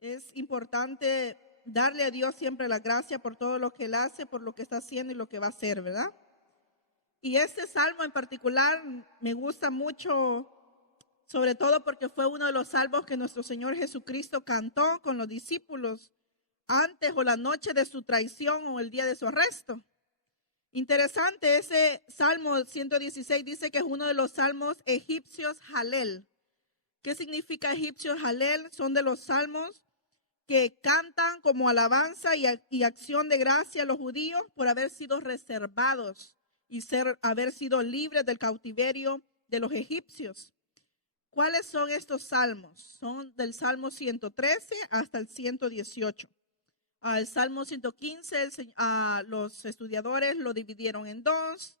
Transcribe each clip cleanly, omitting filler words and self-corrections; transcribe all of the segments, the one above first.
Es importante darle a Dios siempre la gracia por todo lo que Él hace, por lo que está haciendo y lo que va a hacer, ¿verdad? Y este salmo en particular me gusta mucho, sobre todo porque fue uno de los salmos que nuestro Señor Jesucristo cantó con los discípulos antes o la noche de su traición o el día de su arresto. Interesante, ese Salmo 116 dice que es uno de los salmos egipcios Halel. ¿Qué significa egipcios Halel? Son de los salmos que cantan como alabanza y acción de gracia a los judíos por haber sido reservados y haber sido libres del cautiverio de los egipcios. ¿Cuáles son estos salmos? Son del Salmo 113 hasta el 118. El Salmo 115, los estudiadores lo dividieron en dos.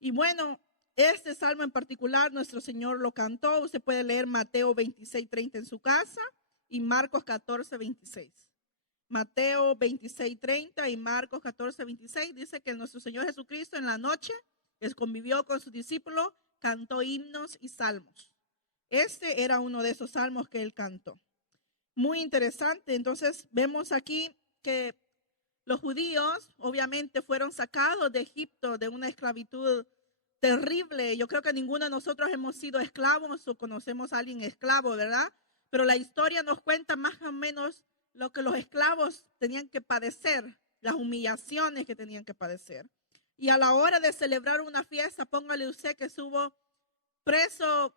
Y bueno, este salmo en particular, nuestro Señor lo cantó. Usted puede leer Mateo 26:30 en su casa y Marcos 14:26. Mateo 26:30 y Marcos 14:26 dice que nuestro Señor Jesucristo en la noche, que convivió con sus discípulos, cantó himnos y salmos. Este era uno de esos salmos que él cantó. Muy interesante. Entonces vemos aquí que los judíos obviamente fueron sacados de Egipto de una esclavitud terrible. Yo creo que ninguno de nosotros hemos sido esclavos o conocemos a alguien esclavo, ¿verdad? Pero la historia nos cuenta más o menos lo que los esclavos tenían que padecer, las humillaciones que tenían que padecer. Y a la hora de celebrar una fiesta, póngale usted que estuvo preso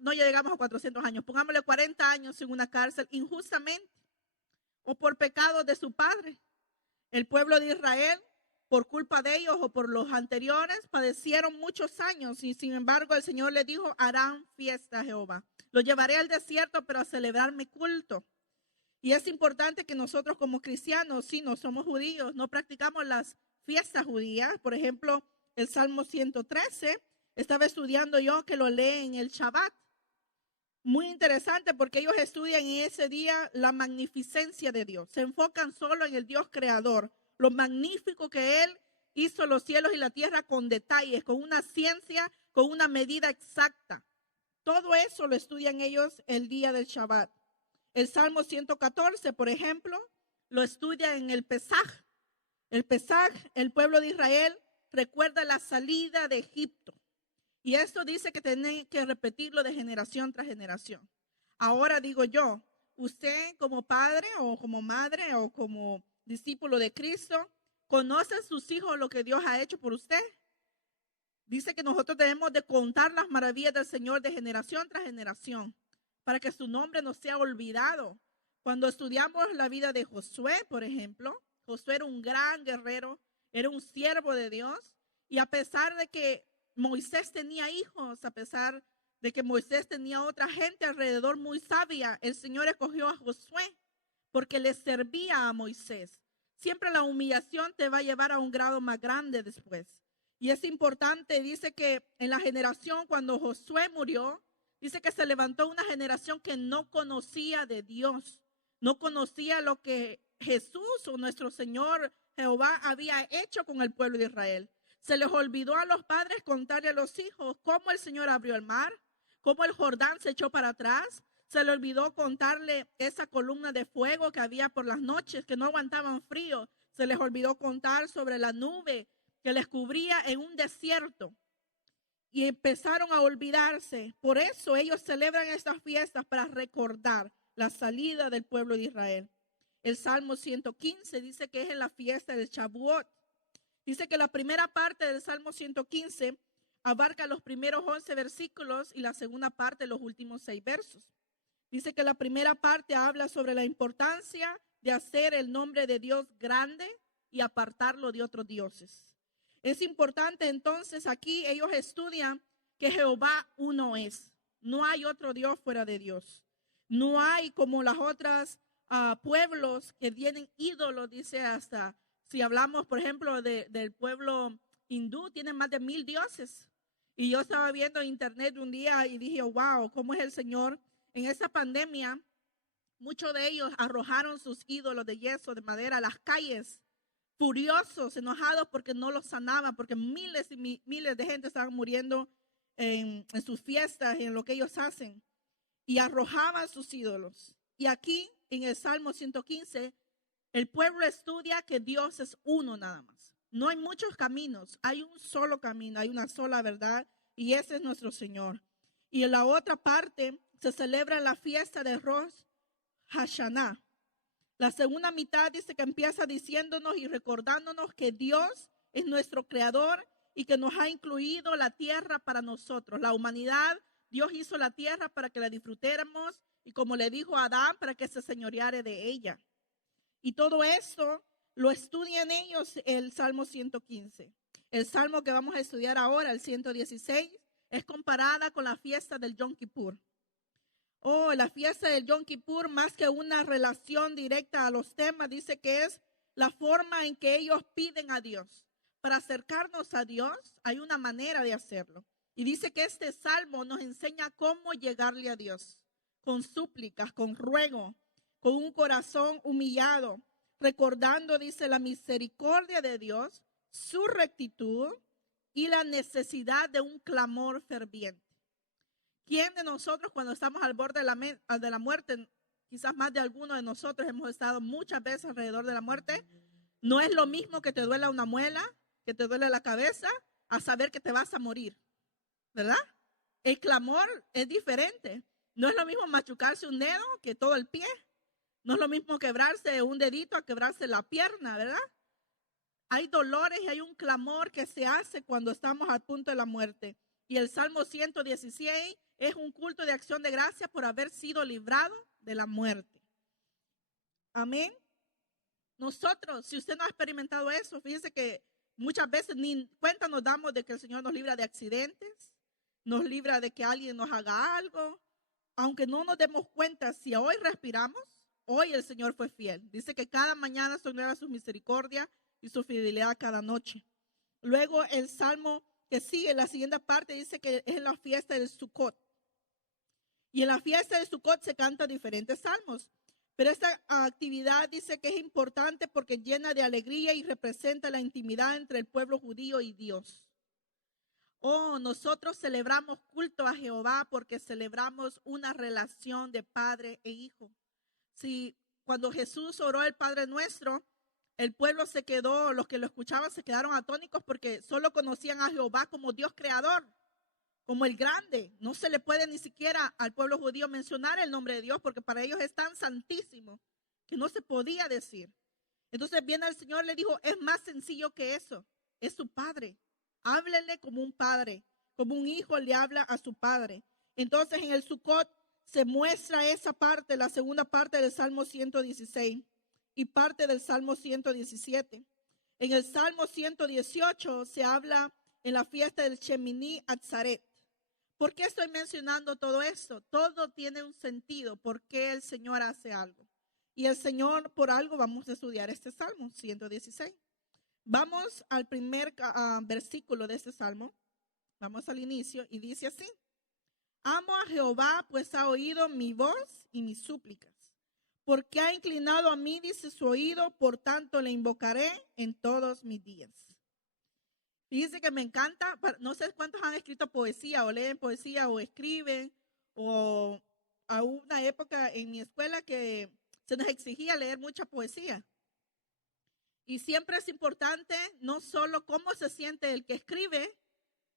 no llegamos a 400 años, pongámosle 40 años en una cárcel injustamente o por pecados de su padre. El pueblo de Israel, por culpa de ellos o por los anteriores, padecieron muchos años y sin embargo el Señor le dijo, harán fiesta a Jehová. Lo llevaré al desierto, pero a celebrar mi culto. Y es importante que nosotros como cristianos, si no somos judíos, no practicamos las fiestas judías. Por ejemplo, el Salmo 113, estaba estudiando yo que lo lee en el Shabbat. Muy interesante porque ellos estudian en ese día la magnificencia de Dios. Se enfocan solo en el Dios creador, lo magnífico que Él hizo los cielos y la tierra con detalles, con una ciencia, con una medida exacta. Todo eso lo estudian ellos el día del Shabbat. El Salmo 114, por ejemplo, lo estudia en el Pesaj. El Pesaj, el pueblo de Israel, recuerda la salida de Egipto. Y esto dice que tienen que repetirlo de generación tras generación. Ahora digo yo, usted como padre o como madre o como discípulo de Cristo, ¿conoce a sus hijos lo que Dios ha hecho por usted? Dice que nosotros debemos de contar las maravillas del Señor de generación tras generación, para que su nombre no sea olvidado. Cuando estudiamos la vida de Josué, por ejemplo, Josué era un gran guerrero, era un siervo de Dios, y a pesar de que Moisés tenía hijos, a pesar de que Moisés tenía otra gente alrededor muy sabia, el Señor escogió a Josué porque le servía a Moisés. Siempre la humillación te va a llevar a un grado más grande después. Y es importante, dice que en la generación cuando Josué murió, dice que se levantó una generación que no conocía de Dios, no conocía lo que Jesús o nuestro Señor Jehová había hecho con el pueblo de Israel. Se les olvidó a los padres contarle a los hijos cómo el Señor abrió el mar, cómo el Jordán se echó para atrás. Se le olvidó contarle esa columna de fuego que había por las noches, que no aguantaban frío. Se les olvidó contar sobre la nube que les cubría en un desierto. Y empezaron a olvidarse. Por eso ellos celebran estas fiestas para recordar la salida del pueblo de Israel. El Salmo 115 dice que es en la fiesta del Shavuot. Dice que la primera parte del Salmo 115 abarca los primeros 11 versículos y la segunda parte los últimos 6 versos. Dice que la primera parte habla sobre la importancia de hacer el nombre de Dios grande y apartarlo de otros dioses. Es importante entonces aquí ellos estudian que Jehová uno es. No hay otro Dios fuera de Dios. No hay como las otras pueblos que tienen ídolos, dice hasta... Si hablamos, por ejemplo, del pueblo hindú, tienen más de 1000 dioses. Y yo estaba viendo en internet un día y dije, wow, ¿cómo es el Señor? En esa pandemia, muchos de ellos arrojaron sus ídolos de yeso, de madera, a las calles, furiosos, enojados porque no los sanaban, porque miles y miles de gente estaban muriendo en sus fiestas y en lo que ellos hacen. Y arrojaban sus ídolos. Y aquí en el Salmo 115, el pueblo estudia que Dios es uno nada más. No hay muchos caminos, hay un solo camino, hay una sola verdad y ese es nuestro Señor. Y en la otra parte se celebra la fiesta de Rosh Hashanah. La segunda mitad dice que empieza diciéndonos y recordándonos que Dios es nuestro creador y que nos ha incluido la tierra para nosotros. La humanidad, Dios hizo la tierra para que la disfrutáramos y como le dijo a Adán, para que se señoreare de ella. Y todo esto lo estudian ellos el Salmo 115. El Salmo que vamos a estudiar ahora, el 116, es comparada con la fiesta del Yom Kippur. La fiesta del Yom Kippur, más que una relación directa a los temas, dice que es la forma en que ellos piden a Dios. Para acercarnos a Dios hay una manera de hacerlo. Y dice que este salmo nos enseña cómo llegarle a Dios. Con súplicas, con ruego, con un corazón humillado. Recordando, dice, la misericordia de Dios, su rectitud y la necesidad de un clamor ferviente. ¿Quién de nosotros cuando estamos al borde de la muerte, quizás más de alguno de nosotros hemos estado muchas veces alrededor de la muerte? No es lo mismo que te duela una muela, que te duele la cabeza, a saber que te vas a morir, ¿verdad? El clamor es diferente. No es lo mismo machucarse un dedo que todo el pie. No es lo mismo quebrarse un dedito a quebrarse la pierna, ¿verdad? Hay dolores y hay un clamor que se hace cuando estamos al punto de la muerte. Y el Salmo 116 es un culto de acción de gracias por haber sido librado de la muerte. Amén. Nosotros, si usted no ha experimentado eso, fíjese que muchas veces ni cuenta nos damos de que el Señor nos libra de accidentes, nos libra de que alguien nos haga algo. Aunque no nos demos cuenta, si hoy respiramos, hoy el Señor fue fiel. Dice que cada mañana son nuevas sus misericordias y su fidelidad cada noche. Luego el Salmo que sigue, la siguiente parte, dice que es la fiesta del Sukkot. Y en la fiesta del Sukkot se cantan diferentes salmos. Pero esta actividad dice que es importante porque llena de alegría y representa la intimidad entre el pueblo judío y Dios. Nosotros celebramos culto a Jehová porque celebramos una relación de padre e hijo. Si cuando Jesús oró el Padre Nuestro, el pueblo se quedó, los que lo escuchaban se quedaron atónicos porque solo conocían a Jehová como Dios creador, como el grande. No se le puede ni siquiera al pueblo judío mencionar el nombre de Dios porque para ellos es tan santísimo que no se podía decir. Entonces viene el Señor y le dijo, es más sencillo que eso, es su Padre. Háblele como un padre, como un hijo le habla a su padre. Entonces en el Sukkot se muestra esa parte, la segunda parte del Salmo 116 y parte del Salmo 117. En el Salmo 118 se habla en la fiesta del Shemini Atzaret. ¿Por qué estoy mencionando todo esto? Todo tiene un sentido, por qué el Señor hace algo. Y el Señor, por algo, vamos a estudiar este Salmo 116. Vamos al primer versículo de este Salmo. Vamos al inicio y dice así. Amo a Jehová, pues ha oído mi voz y mis súplicas. Porque ha inclinado a mí, dice su oído, por tanto le invocaré en todos mis días. Fíjense que me encanta, no sé cuántos han escrito poesía o leen poesía o escriben, o a una época en mi escuela que se nos exigía leer mucha poesía. Y siempre es importante no solo cómo se siente el que escribe,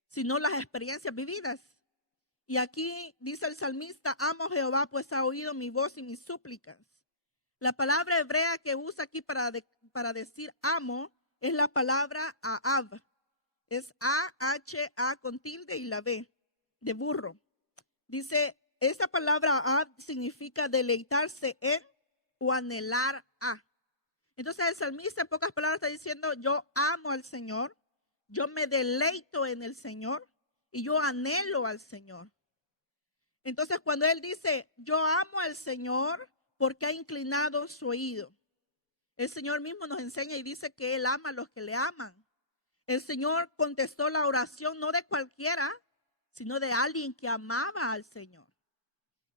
sino las experiencias vividas. Y aquí dice el salmista, amo a Jehová, pues ha oído mi voz y mis súplicas. La palabra hebrea que usa aquí para decir amo es la palabra ahab. Es A-H-A con tilde y la B, de burro. Dice, esta palabra ahab significa deleitarse en o anhelar a. Entonces el salmista en pocas palabras está diciendo, yo amo al Señor, yo me deleito en el Señor y yo anhelo al Señor. Entonces cuando él dice, yo amo al Señor porque ha inclinado su oído, el Señor mismo nos enseña y dice que él ama a los que le aman. El Señor contestó la oración no de cualquiera, sino de alguien que amaba al Señor,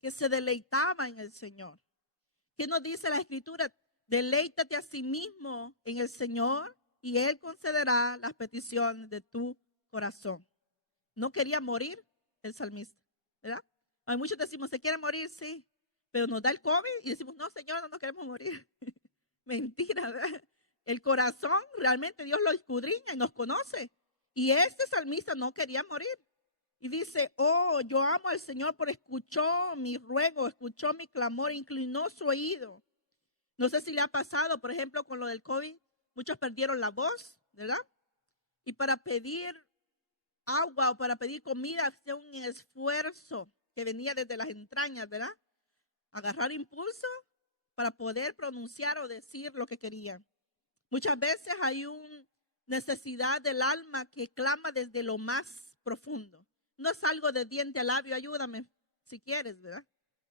que se deleitaba en el Señor. ¿Qué nos dice la Escritura? Deleítate a sí mismo en el Señor y Él concederá las peticiones de tu corazón. No quería morir el salmista, ¿verdad? Hay muchos decimos, ¿se quiere morir? Sí. pero nos da el COVID y decimos, no, Señor, no nos queremos morir. Mentira, ¿verdad? El corazón realmente Dios lo escudriña y nos conoce. Y este salmista no quería morir. Y dice, oh, yo amo al Señor por escuchó mi ruego, escuchó mi clamor, inclinó su oído. No sé si le ha pasado, por ejemplo, con lo del COVID, muchos perdieron la voz, ¿verdad? Y para pedir agua o para pedir comida, hacía un esfuerzo que venía desde las entrañas, ¿verdad? Agarrar impulso para poder pronunciar o decir lo que querían. Muchas veces hay una necesidad del alma que clama desde lo más profundo. No es algo de diente a labio, ayúdame si quieres, ¿verdad?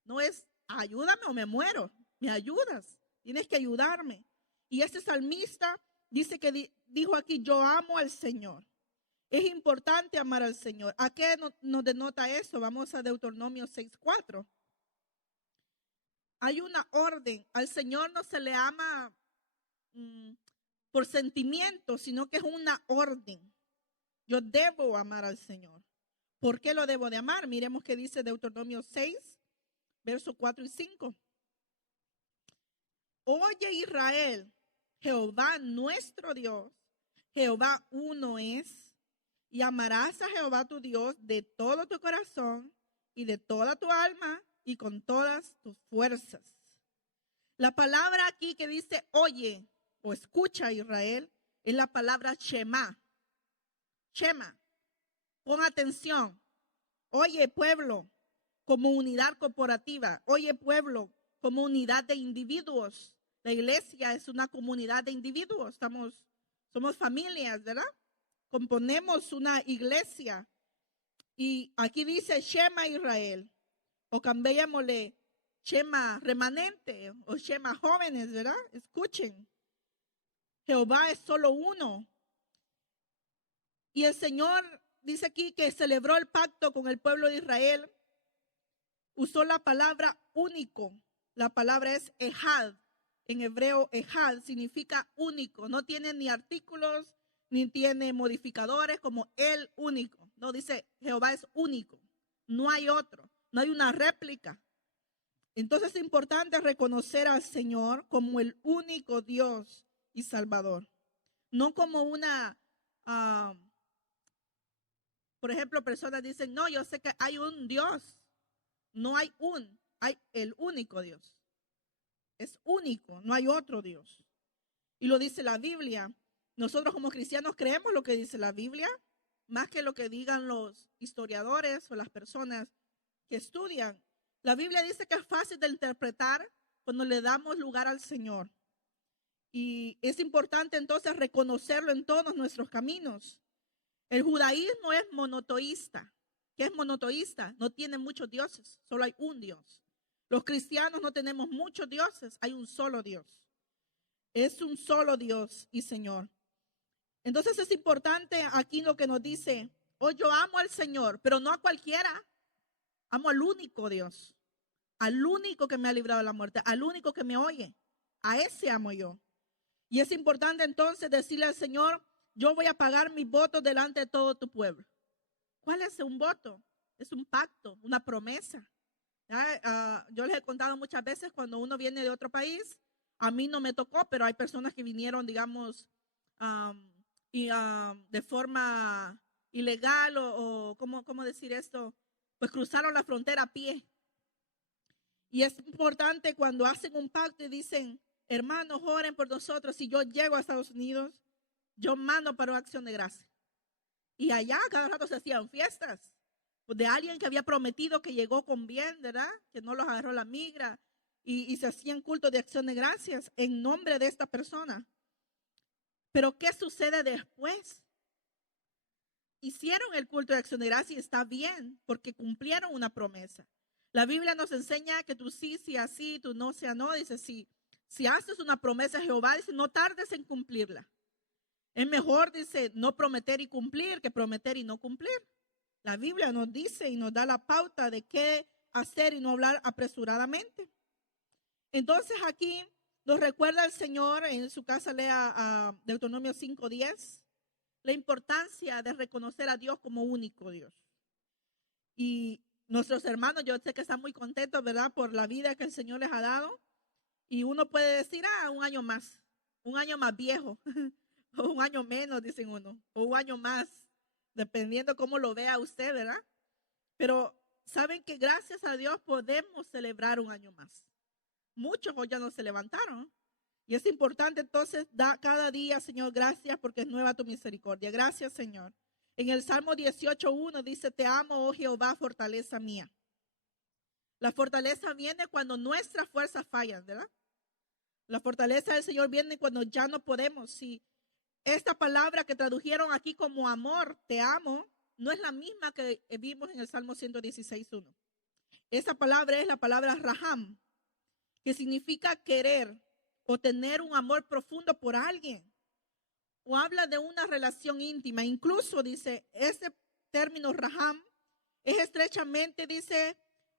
No es ayúdame o me muero, me ayudas, tienes que ayudarme. Y este salmista dice que dijo aquí, yo amo al Señor. Es importante amar al Señor. ¿A qué nos denota eso? Vamos a Deuteronomio 6:4. Hay una orden. Al Señor no se le ama por sentimiento, sino que es una orden. Yo debo amar al Señor. ¿Por qué lo debo de amar? Miremos qué dice Deuteronomio 6, versos 4 y 5. Oye Israel, Jehová nuestro Dios, Jehová uno es, y amarás a Jehová tu Dios de todo tu corazón y de toda tu alma y con todas tus fuerzas. La palabra aquí que dice oye o escucha Israel es la palabra Shema. Shema. Pon atención. Oye, pueblo, como unidad corporativa. Oye, pueblo, como unidad de individuos. La iglesia es una comunidad de individuos. Somos familias, ¿verdad? Componemos una iglesia. Y aquí dice Shema Israel. O cambiémosle Shema remanente o Shema jóvenes, ¿verdad? Escuchen. Jehová es solo uno. Y el Señor dice aquí que celebró el pacto con el pueblo de Israel. Usó la palabra único. La palabra es ejad. En hebreo, ejad significa único. No tiene ni artículos, ni tiene modificadores como el único. No, dice Jehová es único. No hay otro. No hay una réplica. Entonces es importante reconocer al Señor como el único Dios y Salvador. No como por ejemplo, personas dicen, no, yo sé que hay un Dios. No hay hay el único Dios. Es único, no hay otro Dios. Y lo dice la Biblia. Nosotros como cristianos creemos lo que dice la Biblia, más que lo que digan los historiadores o las personas que estudian. La Biblia dice que es fácil de interpretar cuando le damos lugar al Señor. Y es importante entonces reconocerlo en todos nuestros caminos. El judaísmo es monoteísta. ¿Qué es monoteísta? No tiene muchos dioses, solo hay un Dios. Los cristianos no tenemos muchos dioses, hay un solo Dios. Es un solo Dios y Señor. Entonces es importante aquí lo que nos dice, oh, yo amo al Señor, pero no a cualquiera. Amo al único Dios, al único que me ha librado de la muerte, al único que me oye. A ese amo yo. Y es importante entonces decirle al Señor, yo voy a pagar mis votos delante de todo tu pueblo. ¿Cuál es un voto? Es un pacto, una promesa. Yo les he contado muchas veces cuando uno viene de otro país, a mí no me tocó, pero hay personas que vinieron, digamos, de forma ilegal o ¿cómo decir esto? Pues cruzaron la frontera a pie. Y es importante cuando hacen un pacto y dicen, hermanos, oren por nosotros. Si yo llego a Estados Unidos, yo mando para una acción de gracia. Y allá cada rato se hacían fiestas de alguien que había prometido que llegó con bien, ¿verdad? Que no los agarró la migra. Y se hacían cultos de acción de gracias en nombre de esta persona. Pero ¿qué sucede después? Hicieron el culto de acción de gracias y está bien, porque cumplieron una promesa. La Biblia nos enseña que tú sí, sí, así, tú no, sea no. Dice, si haces una promesa a Jehová, dice, no tardes en cumplirla. Es mejor, dice, no prometer y cumplir que prometer y no cumplir. La Biblia nos dice y nos da la pauta de qué hacer y no hablar apresuradamente. Entonces aquí nos recuerda el Señor, en su casa lea a Deuteronomio 5:10, la importancia de reconocer a Dios como único Dios. Y nuestros hermanos, yo sé que están muy contentos, ¿verdad? Por la vida que el Señor les ha dado. Y uno puede decir, un año más viejo, o un año menos, dicen uno, o un año más, dependiendo cómo lo vea usted, ¿verdad? Pero saben que gracias a Dios podemos celebrar un año más. Muchos hoy ya no se levantaron. Y es importante entonces cada día, Señor, gracias porque es nueva tu misericordia. Gracias, Señor. En el Salmo 18:1 dice, te amo, oh Jehová, fortaleza mía. La fortaleza viene cuando nuestras fuerzas fallan, ¿verdad? La fortaleza del Señor viene cuando ya no podemos. Si esta palabra que tradujeron aquí como amor, te amo, no es la misma que vimos en el Salmo 116:1. Esa palabra es la palabra raham, que significa querer o tener un amor profundo por alguien. O habla de una relación íntima. Incluso dice, ese término raham es estrechamente, dice,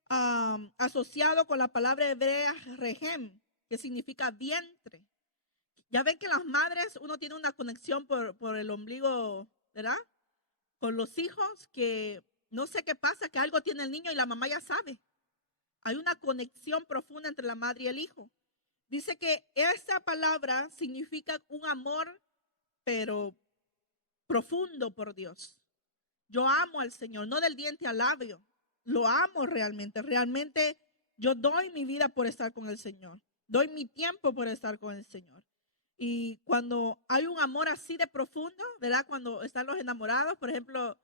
asociado con la palabra hebrea rehem, que significa vientre. Ya ven que las madres, uno tiene una conexión por el ombligo, ¿verdad? Con los hijos, que no sé qué pasa, que algo tiene el niño y la mamá ya sabe. Hay una conexión profunda entre la madre y el hijo. Dice que esa palabra significa un amor, pero profundo por Dios. Yo amo al Señor, no del diente al labio. Lo amo realmente. Realmente yo doy mi vida por estar con el Señor. Doy mi tiempo por estar con el Señor. Y cuando hay un amor así de profundo, ¿verdad? Cuando están los enamorados, por ejemplo,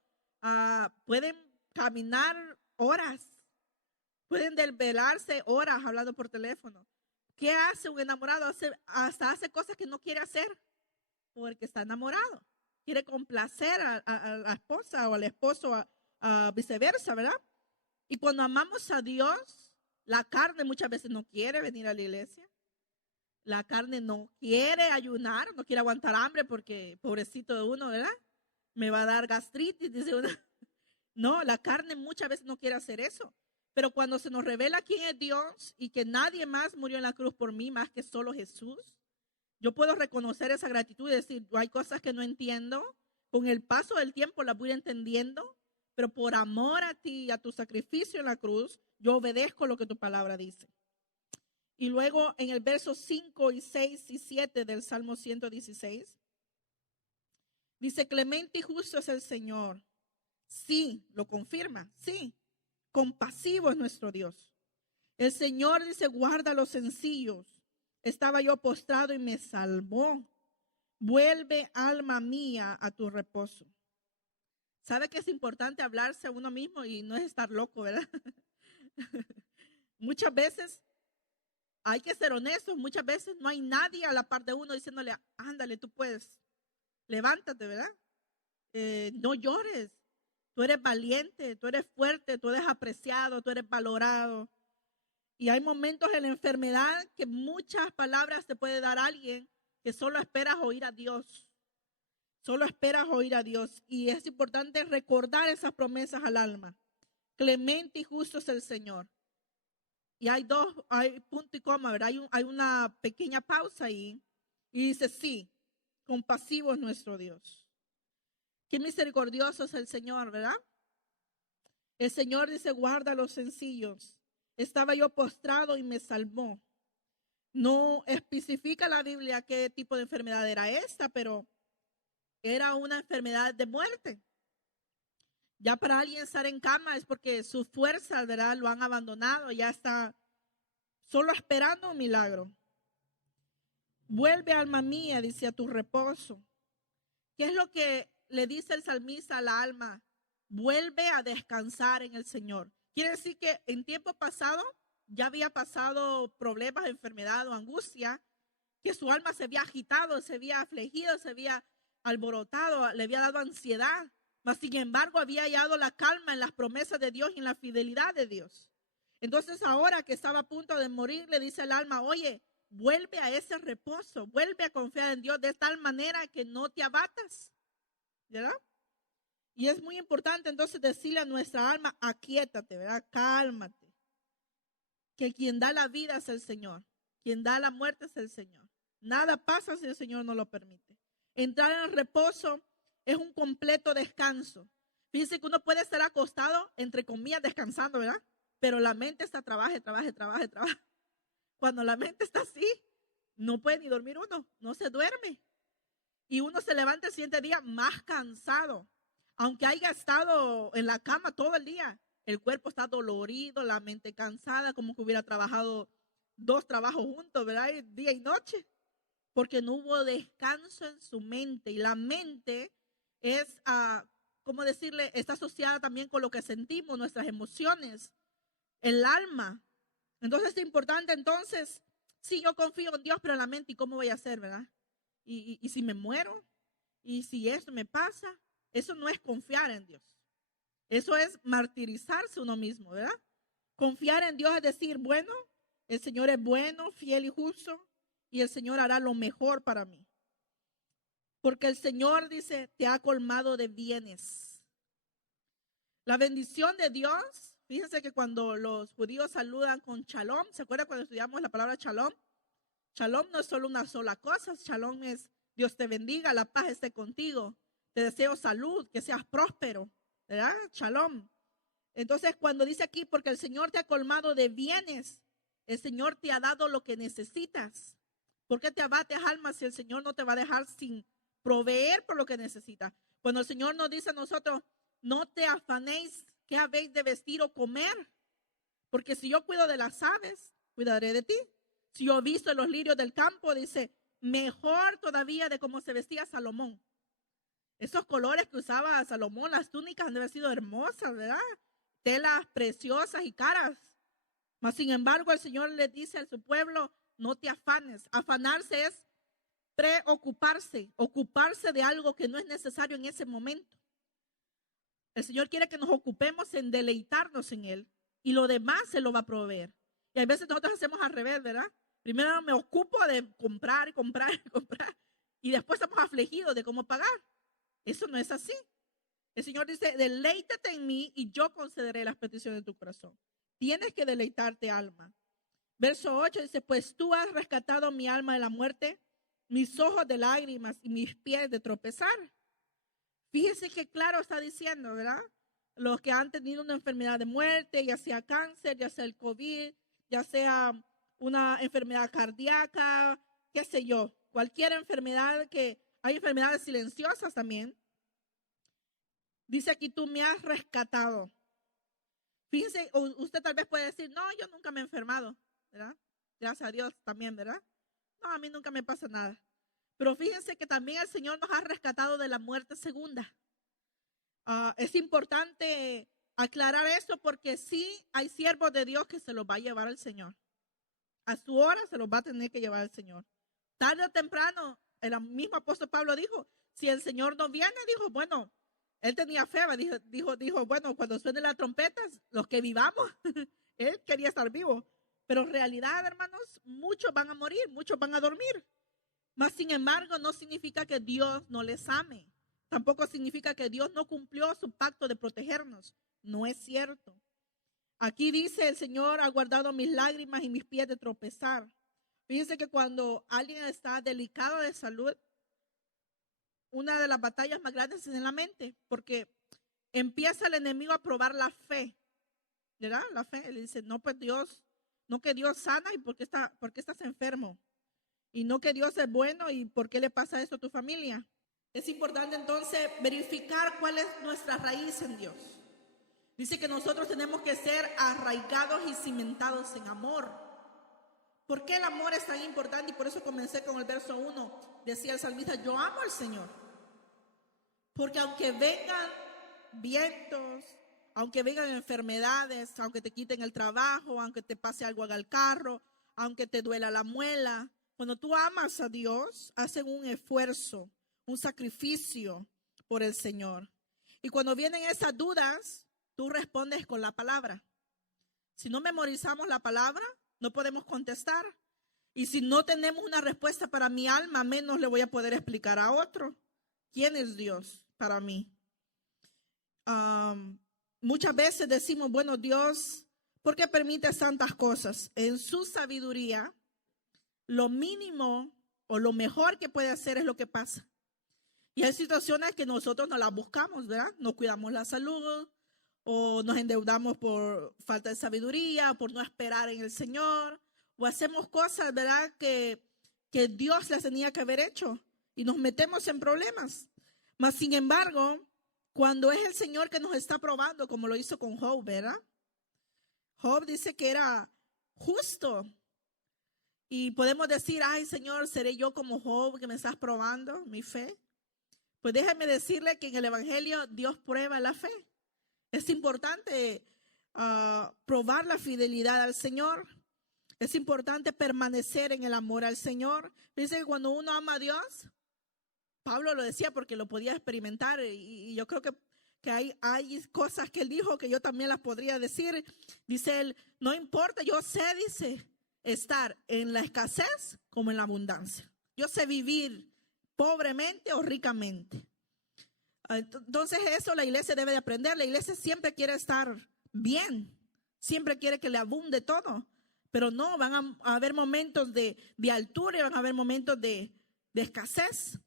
pueden caminar horas, pueden desvelarse horas hablando por teléfono. ¿Qué hace un enamorado? Hasta hace cosas que no quiere hacer porque está enamorado. Quiere complacer a la esposa o al esposo, viceversa, ¿verdad? Y cuando amamos a Dios, la carne muchas veces no quiere venir a la iglesia. La carne no quiere ayunar, no quiere aguantar hambre porque pobrecito de uno, ¿verdad? Me va a dar gastritis, dice uno. No, la carne muchas veces no quiere hacer eso. Pero cuando se nos revela quién es Dios y que nadie más murió en la cruz por mí más que solo Jesús, yo puedo reconocer esa gratitud y decir, hay cosas que no entiendo. Con el paso del tiempo las voy entendiendo, pero por amor a ti y a tu sacrificio en la cruz, yo obedezco lo que tu palabra dice. Y luego en el verso 5 y 6 y 7 del Salmo 116, dice, clemente y justo es el Señor. Sí, lo confirma, sí. Compasivo es nuestro Dios. El Señor dice, guarda a los sencillos. Estaba yo postrado y me salvó. Vuelve, alma mía, a tu reposo. ¿Sabe que es importante hablarse a uno mismo y no es estar loco, verdad? Muchas veces hay que ser honestos. Muchas veces no hay nadie a la par de uno diciéndole, ándale, tú puedes. Levántate, ¿verdad? No llores. Tú eres valiente, tú eres fuerte, tú eres apreciado, tú eres valorado. Y hay momentos en la enfermedad que muchas palabras te puede dar alguien que solo esperas oír a Dios. Solo esperas oír a Dios. Y es importante recordar esas promesas al alma. Clemente y justo es el Señor. Y hay punto y coma, ¿verdad? Hay una pequeña pausa ahí. Y dice, sí, compasivo es nuestro Dios. Qué misericordioso es el Señor, ¿verdad? El Señor dice, guarda a los sencillos. Estaba yo postrado y me salvó. No especifica la Biblia qué tipo de enfermedad era esta, pero era una enfermedad de muerte. Ya para alguien estar en cama es porque sus fuerzas, ¿verdad?, lo han abandonado, ya está solo esperando un milagro. Vuelve, alma mía, dice, a tu reposo. ¿Qué es lo que le dice el salmista a la alma? Vuelve a descansar en el Señor. Quiere decir que en tiempo pasado ya había pasado problemas, enfermedad o angustia, que su alma se había agitado, se había afligido, se había alborotado, le había dado ansiedad. Mas, sin embargo, había hallado la calma en las promesas de Dios y en la fidelidad de Dios. Entonces, ahora que estaba a punto de morir, le dice el alma, oye, vuelve a ese reposo, vuelve a confiar en Dios de tal manera que no te abatas, ¿verdad? Y es muy importante entonces decirle a nuestra alma, aquíétate, ¿verdad? Cálmate. Que quien da la vida es el Señor, quien da la muerte es el Señor. Nada pasa si el Señor no lo permite. Entrar en el reposo es un completo descanso. Fíjense que uno puede estar acostado, entre comillas, descansando, ¿verdad? Pero la mente está trabaje. Cuando la mente está así, no puede ni dormir uno, no se duerme. Y uno se levanta el siguiente día más cansado. Aunque haya estado en la cama todo el día, el cuerpo está dolorido, la mente cansada, como que hubiera trabajado 2 trabajos juntos, ¿verdad? Día y noche. Porque no hubo descanso en su mente. Y la mente es, ¿cómo decirle? Está asociada también con lo que sentimos, nuestras emociones, el alma. Entonces es importante, entonces, sí, yo confío en Dios, pero en la mente, ¿y cómo voy a hacer, verdad? Y si me muero, y si esto me pasa, eso no es confiar en Dios. Eso es martirizarse uno mismo, ¿verdad? Confiar en Dios es decir, bueno, el Señor es bueno, fiel y justo, y el Señor hará lo mejor para mí. Porque el Señor dice, te ha colmado de bienes. La bendición de Dios, fíjense que cuando los judíos saludan con shalom, ¿se acuerdan cuando estudiamos la palabra shalom? Shalom no es solo una sola cosa, shalom es Dios te bendiga, la paz esté contigo, te deseo salud, que seas próspero, ¿verdad? Shalom. Entonces cuando dice aquí, porque el Señor te ha colmado de bienes, el Señor te ha dado lo que necesitas. ¿Por qué te abates, alma, si el Señor no te va a dejar sin proveer por lo que necesitas? Cuando el Señor nos dice a nosotros, no te afanéis qué habéis de vestir o comer, porque si yo cuido de las aves, cuidaré de ti. Si yo he visto los lirios del campo, dice, mejor todavía de cómo se vestía Salomón. Esos colores que usaba Salomón, las túnicas han de haber sido hermosas, ¿verdad? Telas preciosas y caras. Mas sin embargo, el Señor le dice a su pueblo, no te afanes. Afanarse es preocuparse, ocuparse de algo que no es necesario en ese momento. El Señor quiere que nos ocupemos en deleitarnos en Él y lo demás se lo va a proveer. Y a veces nosotros hacemos al revés, ¿verdad? Primero me ocupo de comprar y después estamos afligidos de cómo pagar. Eso no es así. El Señor dice, deleítate en mí y yo concederé las peticiones de tu corazón. Tienes que deleitarte, alma. Verso 8 dice, pues tú has rescatado mi alma de la muerte, mis ojos de lágrimas y mis pies de tropezar. Fíjese que claro está diciendo, ¿verdad? Los que han tenido una enfermedad de muerte, ya sea cáncer, ya sea el COVID, ya sea una enfermedad cardíaca, qué sé yo, cualquier enfermedad que hay enfermedades silenciosas también. Dice aquí, tú me has rescatado. Fíjense, usted tal vez puede decir, no, yo nunca me he enfermado, ¿verdad? Gracias a Dios también, ¿verdad? No, a mí nunca me pasa nada. Pero fíjense que también el Señor nos ha rescatado de la muerte segunda. Es importante aclarar eso porque sí hay siervos de Dios que se los va a llevar el Señor. A su hora se los va a tener que llevar el Señor. Tarde o temprano, el mismo apóstol Pablo dijo, si el Señor no viene, dijo, bueno, él tenía fe, dijo, bueno, cuando suenen las trompetas, los que vivamos, él quería estar vivo. Pero en realidad, hermanos, muchos van a morir, muchos van a dormir. Mas, sin embargo, no significa que Dios no les ame. Tampoco significa que Dios no cumplió su pacto de protegernos. No es cierto. Aquí dice, el Señor ha guardado mis lágrimas y mis pies de tropezar. Fíjense que cuando alguien está delicado de salud, una de las batallas más grandes es en la mente, porque empieza el enemigo a probar la fe, ¿verdad? La fe, le dice, no, pues Dios, no que Dios sana y por qué estás enfermo. Y no que Dios es bueno y por qué le pasa esto a tu familia. Es importante entonces verificar cuál es nuestra raíz en Dios. Dice que nosotros tenemos que ser arraigados y cimentados en amor. ¿Por qué el amor es tan importante? Y por eso comencé con el verso 1. Decía el salmista, yo amo al Señor. Porque aunque vengan vientos, aunque vengan enfermedades, aunque te quiten el trabajo, aunque te pase algo en el carro, aunque te duela la muela, cuando tú amas a Dios, hacen un esfuerzo, un sacrificio por el Señor. Y cuando vienen esas dudas, tú respondes con la palabra. Si no memorizamos la palabra, no podemos contestar. Y si no tenemos una respuesta para mi alma, menos le voy a poder explicar a otro quién es Dios para mí. Muchas veces decimos, bueno, Dios, ¿por qué permite tantas cosas? En su sabiduría, lo mínimo o lo mejor que puede hacer es lo que pasa. Y hay situaciones que nosotros no las buscamos, ¿verdad? No cuidamos la salud o nos endeudamos por falta de sabiduría, por no esperar en el Señor, o hacemos cosas, ¿verdad? Que Dios las tenía que haber hecho y nos metemos en problemas. Mas, sin embargo, cuando es el Señor que nos está probando, como lo hizo con Job, ¿verdad? Job dice que era justo. Y podemos decir, ay, Señor, ¿seré yo como Job que me estás probando mi fe? Pues déjeme decirle que en el Evangelio Dios prueba la fe. Es importante probar la fidelidad al Señor. Es importante permanecer en el amor al Señor. Dice que cuando uno ama a Dios, Pablo lo decía porque lo podía experimentar y yo creo que hay cosas que él dijo que yo también las podría decir. Dice él, no importa, yo sé, dice, estar en la escasez como en la abundancia. Yo sé vivir pobremente o ricamente. Entonces eso la iglesia debe de aprender. La iglesia siempre quiere estar bien, siempre quiere que le abunde todo, pero no, van a haber momentos de altura y van a haber momentos de escasez.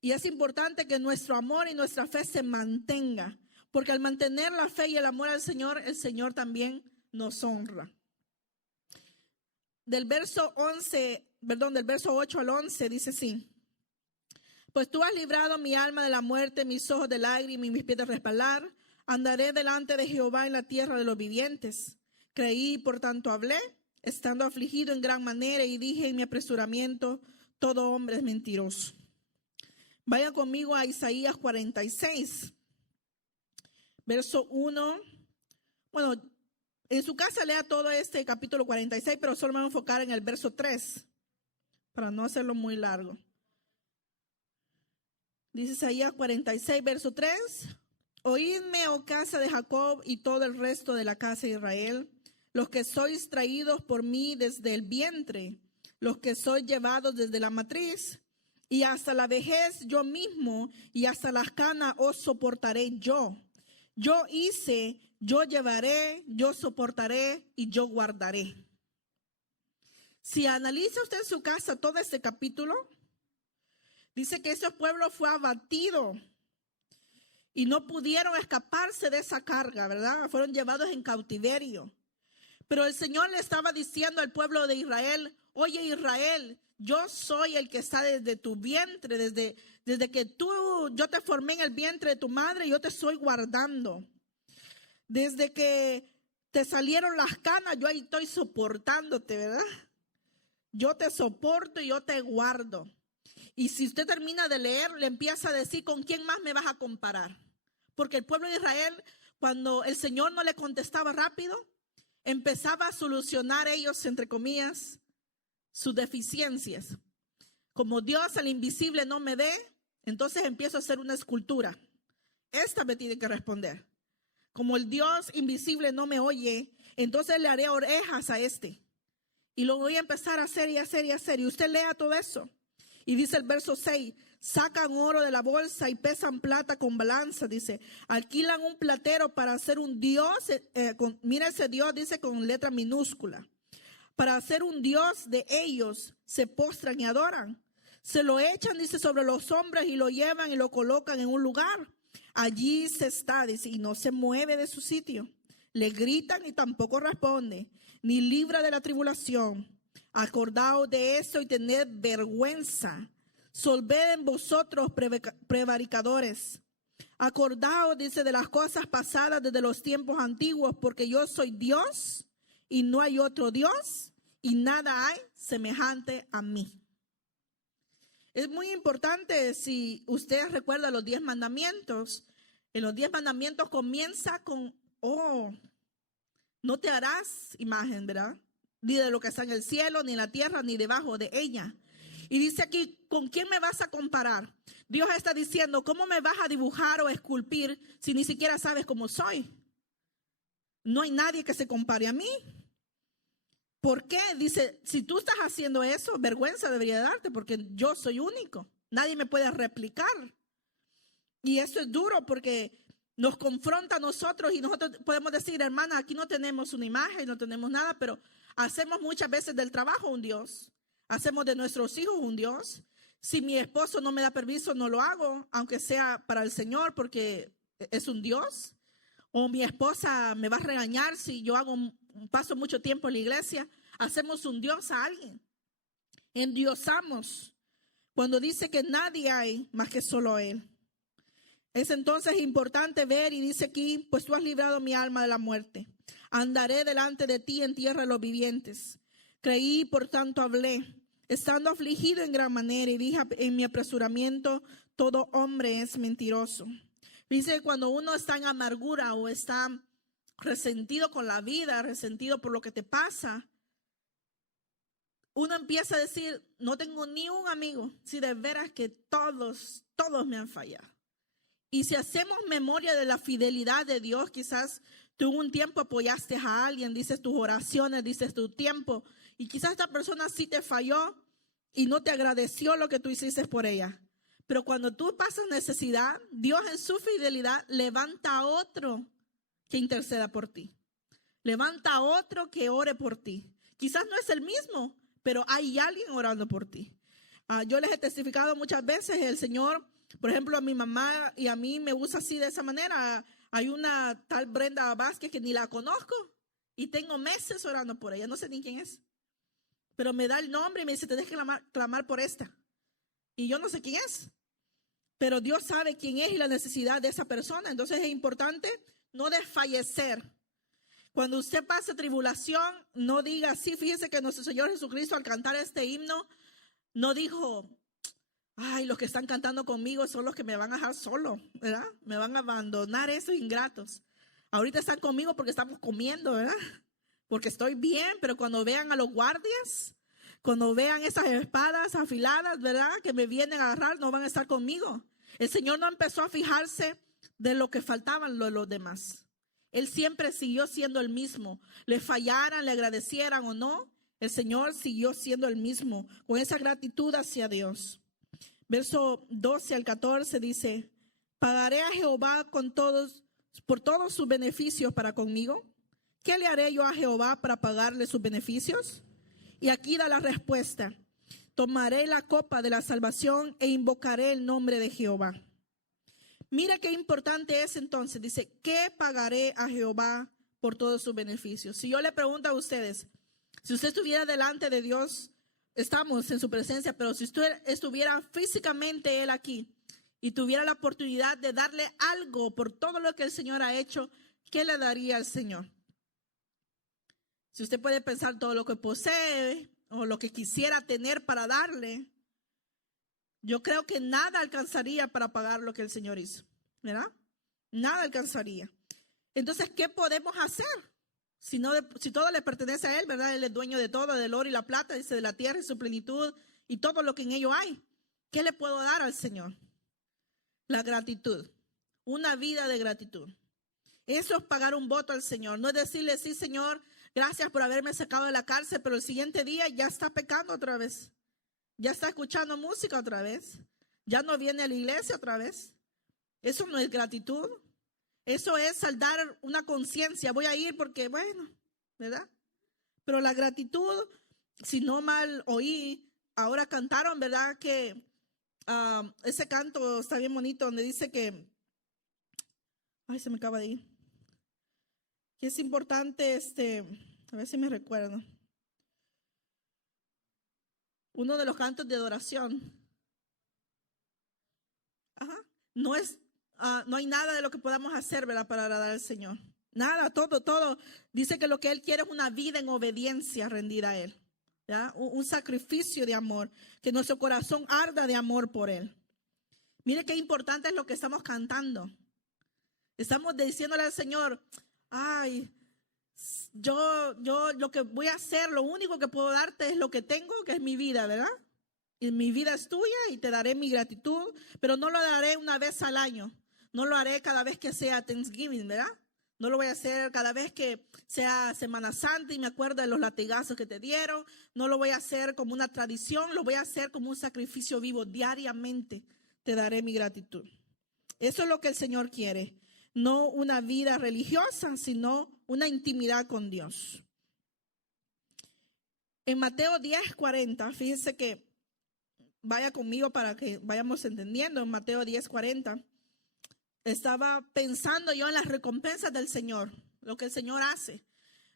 Y es importante que nuestro amor y nuestra fe se mantenga, porque al mantener la fe y el amor al Señor, el Señor también nos honra. Del verso 8 al 11 dice así: pues tú has librado mi alma de la muerte, mis ojos de lágrima y mis pies de resbalar. Andaré delante de Jehová en la tierra de los vivientes. Creí, por tanto hablé, estando afligido en gran manera, y dije en mi apresuramiento, todo hombre es mentiroso. Vaya conmigo a Isaías 46, verso 1. Bueno, en su casa lea todo este capítulo 46, pero solo me voy a enfocar en el verso 3, para no hacerlo muy largo. Dice Isaías 46, verso 3. Oídme, oh casa de Jacob y todo el resto de la casa de Israel, los que sois traídos por mí desde el vientre, los que sois llevados desde la matriz, y hasta la vejez yo mismo, y hasta las canas os soportaré yo. Yo hice, yo llevaré, yo soportaré y yo guardaré. Si analiza usted en su casa todo este capítulo, dice que ese pueblo fue abatido y no pudieron escaparse de esa carga, ¿verdad? Fueron llevados en cautiverio. Pero el Señor le estaba diciendo al pueblo de Israel, oye Israel, yo soy el que está desde tu vientre, desde que yo te formé en el vientre de tu madre, yo te estoy guardando. Desde que te salieron las canas, yo ahí estoy soportándote, ¿verdad? Yo te soporto y yo te guardo. Y si usted termina de leer, le empieza a decir, ¿con quién más me vas a comparar? Porque el pueblo de Israel, cuando el Señor no le contestaba rápido, empezaba a solucionar ellos, entre comillas, sus deficiencias. Como Dios al invisible no me ve, entonces empiezo a hacer una escultura. Esta me tiene que responder. Como el Dios invisible no me oye, entonces le haré orejas a este. Y lo voy a empezar a hacer y hacer y hacer. Y usted lea todo eso. Y dice el verso 6, sacan oro de la bolsa y pesan plata con balanza, dice, alquilan un platero para hacer un dios, mira ese Dios, dice con letra minúscula, para hacer un dios de ellos, se postran y adoran, se lo echan, dice, sobre los hombros y lo llevan y lo colocan en un lugar, allí se está, dice, y no se mueve de su sitio, le gritan y tampoco responde, ni libra de la tribulación. Acordaos de eso y tened vergüenza. Solved en vosotros prevaricadores. Acordaos, dice, de las cosas pasadas desde los tiempos antiguos, porque yo soy Dios y no hay otro Dios y nada hay semejante a mí. Es muy importante, si usted recuerda los 10 mandamientos, en los 10 mandamientos comienza con, no te harás imagen, ¿verdad? Ni de lo que está en el cielo, ni en la tierra, ni debajo de ella. Y dice aquí, ¿con quién me vas a comparar? Dios está diciendo, ¿cómo me vas a dibujar o esculpir si ni siquiera sabes cómo soy? No hay nadie que se compare a mí. ¿Por qué? Dice, si tú estás haciendo eso, vergüenza debería darte, porque yo soy único. Nadie me puede replicar. Y eso es duro porque nos confronta a nosotros y nosotros podemos decir, hermana, aquí no tenemos una imagen, no tenemos nada, pero hacemos muchas veces del trabajo un Dios, hacemos de nuestros hijos un Dios. Si mi esposo no me da permiso, no lo hago, aunque sea para el Señor, porque es un Dios. O mi esposa me va a regañar si yo paso mucho tiempo en la iglesia. Hacemos un Dios a alguien. Endiosamos cuando dice que nadie hay más que solo Él. Es entonces importante ver, y dice aquí, pues tú has librado mi alma de la muerte. Andaré delante de ti en tierra de los vivientes. Creí, por tanto hablé, estando afligido en gran manera, y dije en mi apresuramiento, todo hombre es mentiroso. Dice que cuando uno está en amargura o está resentido con la vida, resentido por lo que te pasa, uno empieza a decir, no tengo ni un amigo, si de veras que todos me han fallado. Y si hacemos memoria de la fidelidad de Dios, quizás tú un tiempo apoyaste a alguien, dices tus oraciones, dices tu tiempo, y quizás esta persona sí te falló y no te agradeció lo que tú hiciste por ella. Pero cuando tú pasas necesidad, Dios en su fidelidad levanta a otro que interceda por ti. Levanta a otro que ore por ti. Quizás no es el mismo, pero hay alguien orando por ti. Yo les he testificado muchas veces, el Señor, por ejemplo, a mi mamá y a mí me usa así de esa manera. Hay una tal Brenda Vázquez que ni la conozco y tengo meses orando por ella. No sé ni quién es, pero me da el nombre y me dice, tenés que clamar por esta. Y yo no sé quién es, pero Dios sabe quién es y la necesidad de esa persona. Entonces es importante no desfallecer. Cuando usted pasa tribulación, no diga, sí, fíjese que nuestro Señor Jesucristo al cantar este himno, no dijo, ay, los que están cantando conmigo son los que me van a dejar solo, ¿verdad? Me van a abandonar esos ingratos. Ahorita están conmigo porque estamos comiendo, ¿verdad? Porque estoy bien, pero cuando vean a los guardias, cuando vean esas espadas afiladas, ¿verdad? Que me vienen a agarrar, no van a estar conmigo. El Señor no empezó a fijarse de lo que faltaban los demás. Él siempre siguió siendo el mismo. Le fallaran, le agradecieran o no, el Señor siguió siendo el mismo, con esa gratitud hacia Dios. Verso 12 al 14 dice, ¿pagaré a Jehová por todos sus beneficios para conmigo? ¿Qué le haré yo a Jehová para pagarle sus beneficios? Y aquí da la respuesta. Tomaré la copa de la salvación e invocaré el nombre de Jehová. Mira qué importante es entonces. Dice, ¿qué pagaré a Jehová por todos sus beneficios? Si yo le pregunto a ustedes, si usted estuviera delante de Dios, estamos en su presencia, pero si usted estuviera físicamente Él aquí y tuviera la oportunidad de darle algo por todo lo que el Señor ha hecho, ¿qué le daría al Señor? Si usted puede pensar todo lo que posee o lo que quisiera tener para darle, yo creo que nada alcanzaría para pagar lo que el Señor hizo, ¿verdad? Nada alcanzaría. Entonces, ¿qué podemos hacer? Si todo le pertenece a Él, ¿verdad? Él es dueño de todo, del oro y la plata, dice, de la tierra y su plenitud y todo lo que en ello hay. ¿Qué le puedo dar al Señor? La gratitud, una vida de gratitud. Eso es pagar un voto al Señor. No es decirle, sí, Señor, gracias por haberme sacado de la cárcel, pero el siguiente día ya está pecando otra vez. Ya está escuchando música otra vez. Ya no viene a la iglesia otra vez. Eso no es gratitud. Eso es saldar una conciencia. Voy a ir porque, bueno, ¿verdad? Pero la gratitud, si no mal oí, ahora cantaron, ¿verdad? Que ese canto está bien bonito donde dice que, ay, se me acaba de ir. Que es importante, a ver si me recuerdo. Uno de los cantos de adoración. Ajá. No hay nada de lo que podamos hacer, ¿verdad? Para agradar al Señor. Nada, todo. Dice que lo que Él quiere es una vida en obediencia rendida a Él. ¿Ya? Un sacrificio de amor. Que nuestro corazón arda de amor por Él. Mire qué importante es lo que estamos cantando. Estamos diciéndole al Señor, ay, yo lo que voy a hacer, lo único que puedo darte es lo que tengo, que es mi vida, ¿verdad? Y mi vida es tuya y te daré mi gratitud, pero no lo daré una vez al año. No lo haré cada vez que sea Thanksgiving, ¿verdad? No lo voy a hacer cada vez que sea Semana Santa y me acuerdo de los latigazos que te dieron. No lo voy a hacer como una tradición, lo voy a hacer como un sacrificio vivo. Diariamente te daré mi gratitud. Eso es lo que el Señor quiere. No una vida religiosa, sino una intimidad con Dios. En Mateo 10:40, fíjense que vaya conmigo para que vayamos entendiendo. En Mateo 10:40, estaba pensando yo en las recompensas del Señor, lo que el Señor hace.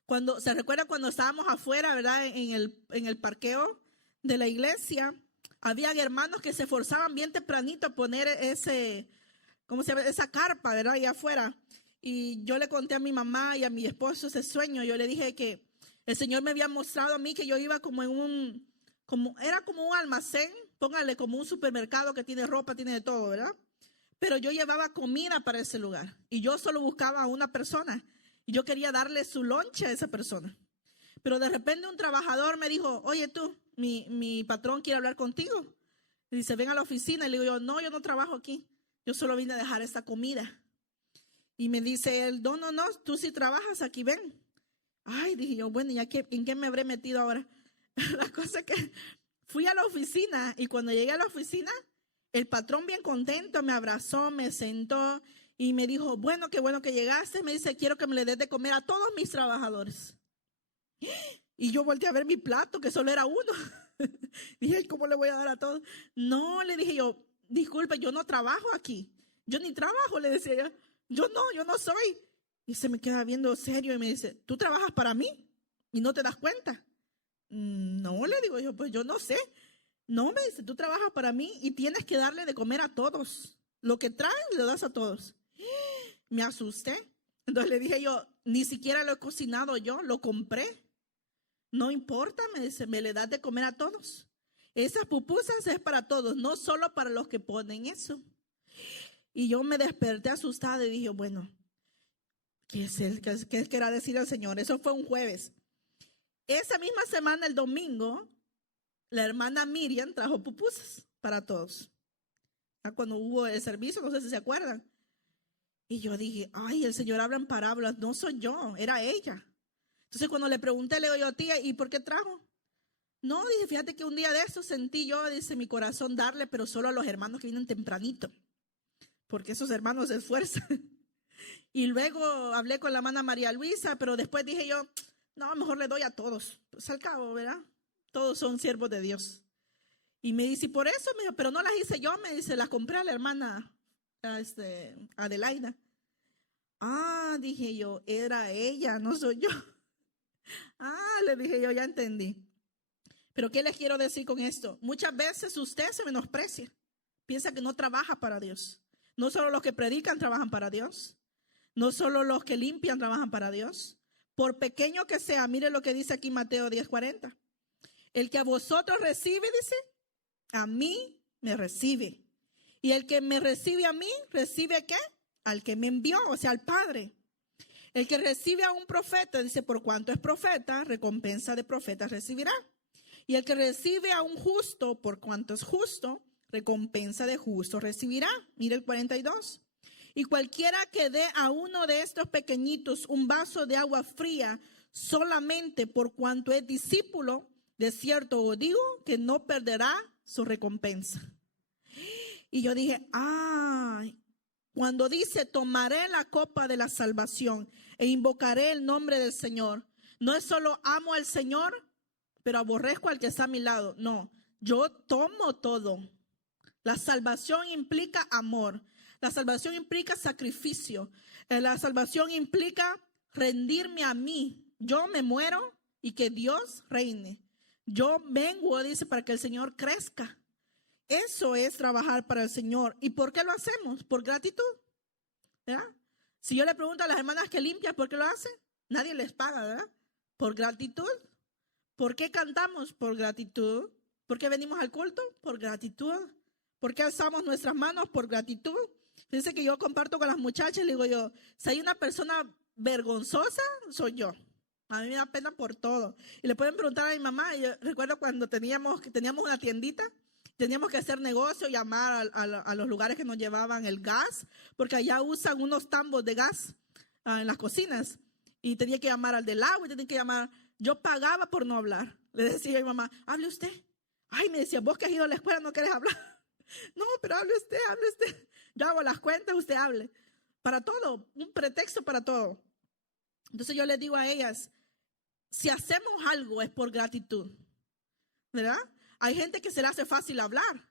Cuando se recuerda cuando estábamos afuera, ¿verdad? En el parqueo de la iglesia, habían hermanos que se esforzaban bien tempranito a poner ¿cómo se llama? Esa carpa, ¿verdad? Allá afuera. Y yo le conté a mi mamá y a mi esposo ese sueño. Yo le dije que el Señor me había mostrado a mí que yo iba como era como un almacén, póngale como un supermercado que tiene ropa, tiene de todo, ¿verdad? Pero yo llevaba comida para ese lugar y yo solo buscaba a una persona y yo quería darle su lonche a esa persona. Pero de repente un trabajador me dijo, oye tú, mi patrón quiere hablar contigo. Y dice, ven a la oficina. Y le digo yo, no, yo no trabajo aquí. Yo solo vine a dejar esta comida. Y me dice él, no, tú sí trabajas aquí, ven. Ay, dije yo, bueno, ¿en qué me habré metido ahora? La cosa es que fui a la oficina y cuando llegué a la oficina, el patrón bien contento me abrazó, me sentó y me dijo, bueno que llegaste. Me dice, quiero que me le des de comer a todos mis trabajadores. Y yo volteé a ver mi plato, que solo era uno. Dije, ¿cómo le voy a dar a todos? No, le dije yo, disculpe, yo no trabajo aquí. Yo ni trabajo, le decía yo. Yo no soy. Y se me queda viendo serio y me dice, ¿tú trabajas para mí? ¿Y no te das cuenta? No, le digo yo, pues yo no sé. No, me dice, tú trabajas para mí y tienes que darle de comer a todos. Lo que traes, lo das a todos. Me asusté. Entonces le dije yo, ni siquiera lo he cocinado yo, lo compré. No importa, me dice, me le das de comer a todos. Esas pupusas es para todos, no solo para los que ponen eso. Y yo me desperté asustada y dije, bueno, ¿qué querrá decir el Señor? Eso fue un jueves. Esa misma semana, el domingo, la hermana Miriam trajo pupusas para todos. Cuando hubo el servicio, no sé si se acuerdan. Y yo dije, ay, el Señor habla en parábolas, no soy yo, era ella. Entonces cuando le pregunté, le digo yo, tía, ¿y por qué trajo? No, dije, fíjate que un día de eso sentí yo, dice, mi corazón darle, pero solo a los hermanos que vienen tempranito, porque esos hermanos se esfuerzan. Y luego hablé con la hermana María Luisa, pero después dije yo, no, mejor le doy a todos. Pues al cabo, ¿verdad? Todos son siervos de Dios. Y me dice, y por eso, me dijo, pero no las hice yo, me dice, las compré a la hermana Adelaida. Ah, dije yo, era ella, no soy yo. Ah, le dije yo, ya entendí. Pero ¿qué les quiero decir con esto? Muchas veces usted se menosprecia, piensa que no trabaja para Dios. No solo los que predican trabajan para Dios, no solo los que limpian trabajan para Dios. Por pequeño que sea, mire lo que dice aquí Mateo 10:40. El que a vosotros recibe, dice, a mí me recibe. Y el que me recibe a mí, ¿recibe qué? Al que me envió, o sea, al Padre. El que recibe a un profeta, dice, por cuanto es profeta, recompensa de profeta recibirá. Y el que recibe a un justo, por cuanto es justo, recompensa de justo recibirá. Mire el 42. Y cualquiera que dé a uno de estos pequeñitos un vaso de agua fría solamente por cuanto es discípulo, de cierto os digo que no perderá su recompensa. Y yo dije, cuando dice tomaré la copa de la salvación e invocaré el nombre del Señor, no es solo amo al Señor, pero aborrezco al que está a mi lado. No, yo tomo todo. La salvación implica amor. La salvación implica sacrificio. La salvación implica rendirme a mí. Yo me muero y que Dios reine. Yo vengo, dice, para que el Señor crezca. Eso es trabajar para el Señor. ¿Y por qué lo hacemos? Por gratitud, ¿verdad? Si yo le pregunto a las hermanas que limpian, ¿por qué lo hacen? Nadie les paga, ¿verdad? Por gratitud. ¿Por qué cantamos? Por gratitud. ¿Por qué venimos al culto? Por gratitud. ¿Por qué alzamos nuestras manos? Por gratitud. Fíjense que yo comparto con las muchachas, le digo yo, si hay una persona vergonzosa, soy yo. A mí me da pena por todo. Y le pueden preguntar a mi mamá, yo recuerdo cuando teníamos una tiendita, teníamos que hacer negocio, llamar a los lugares que nos llevaban el gas, porque allá usan unos tambos de gas en las cocinas. Y tenía que llamar al del agua, y tenía que llamar. Yo pagaba por no hablar. Le decía a mi mamá, hable usted. Ay, me decía, vos que has ido a la escuela no querés hablar. No, pero hable usted, hable usted. Yo hago las cuentas, usted hable. Para todo, un pretexto para todo. Entonces yo les digo a ellas, si hacemos algo es por gratitud, ¿verdad? Hay gente que se le hace fácil hablar,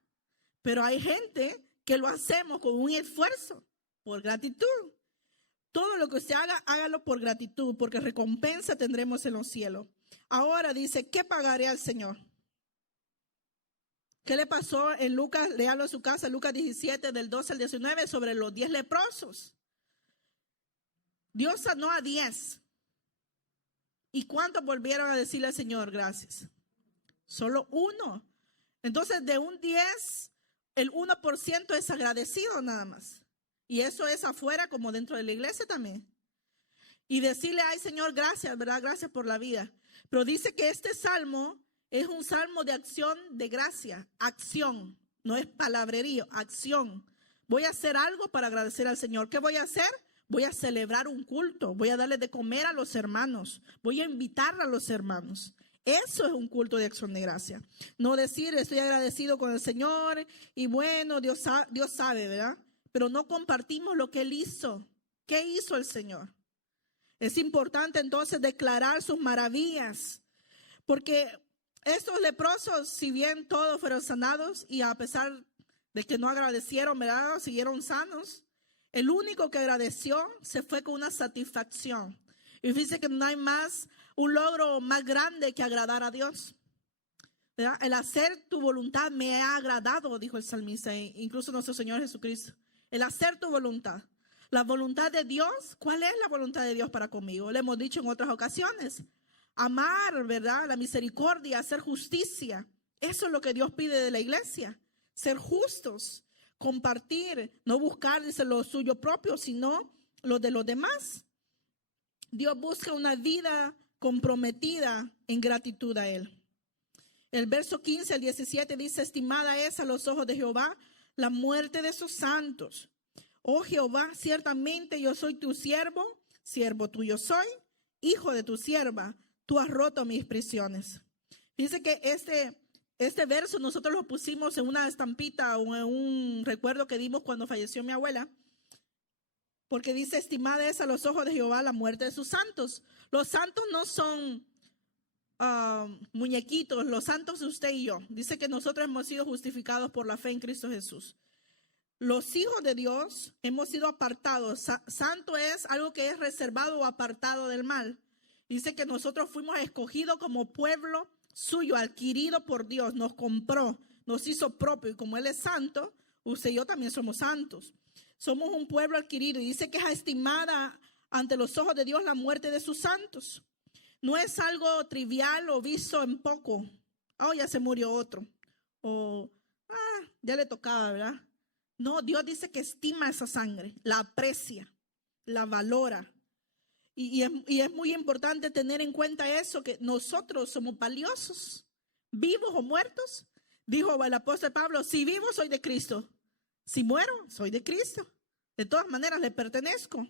pero hay gente que lo hacemos con un esfuerzo, por gratitud. Todo lo que usted haga, hágalo por gratitud, porque recompensa tendremos en los cielos. Ahora dice, ¿qué pagaré al Señor? ¿Qué le pasó en Lucas? Léalo en su casa, Lucas 17, del 12 al 19, sobre los 10 leprosos. Dios sanó a 10. ¿Y cuántos volvieron a decirle al Señor gracias? Solo uno. Entonces, de un 10, el 1% es agradecido nada más. Y eso es afuera como dentro de la iglesia también. Y decirle, ay Señor, gracias, ¿verdad? Gracias por la vida. Pero dice que este salmo es un salmo de acción de gracia. Acción, no es palabrerío, acción. Voy a hacer algo para agradecer al Señor. ¿Qué voy a hacer? Voy a celebrar un culto. Voy a darle de comer a los hermanos. Voy a invitar a los hermanos. Eso es un culto de acción de gracia. No decir, estoy agradecido con el Señor y bueno, Dios sabe, ¿verdad? Pero no compartimos lo que Él hizo. ¿Qué hizo el Señor? Es importante entonces declarar sus maravillas, porque estos leprosos, si bien todos fueron sanados y a pesar de que no agradecieron, ¿verdad? Siguieron sanos. El único que agradeció se fue con una satisfacción. Y fíjense que no hay un logro más grande que agradar a Dios, ¿verdad? El hacer tu voluntad me ha agradado, dijo el salmista, incluso nuestro Señor Jesucristo. El hacer tu voluntad. La voluntad de Dios, ¿cuál es la voluntad de Dios para conmigo? Le hemos dicho en otras ocasiones. Amar, ¿verdad? La misericordia, hacer justicia. Eso es lo que Dios pide de la iglesia. Ser justos, compartir, no buscar, dice, lo suyo propio, sino lo de los demás. Dios busca una vida comprometida en gratitud a Él. El verso 15 al 17 dice, estimada es a los ojos de Jehová la muerte de sus santos. Oh Jehová, ciertamente yo soy tu siervo, siervo tuyo soy, hijo de tu sierva, tú has roto mis prisiones. Dice que este verso nosotros lo pusimos en una estampita o en un recuerdo que dimos cuando falleció mi abuela, porque dice, estimada es a los ojos de Jehová la muerte de sus santos. Los santos no son muñequitos, los santos usted y yo. Dice que nosotros hemos sido justificados por la fe en Cristo Jesús. Los hijos de Dios hemos sido apartados. Santo es algo que es reservado o apartado del mal. Dice que nosotros fuimos escogidos como pueblo suyo, adquirido por Dios. Nos compró, nos hizo propio. Y como Él es santo, usted y yo también somos santos. Somos un pueblo adquirido. Y dice que es estimada ante los ojos de Dios la muerte de sus santos. No es algo trivial o visto en poco. Oh, ya se murió otro. O, ya le tocaba, ¿verdad? No, Dios dice que estima esa sangre, la aprecia, la valora. Y es muy importante tener en cuenta eso, que nosotros somos valiosos, vivos o muertos. Dijo el apóstol Pablo, si vivo soy de Cristo, si muero soy de Cristo. De todas maneras le pertenezco.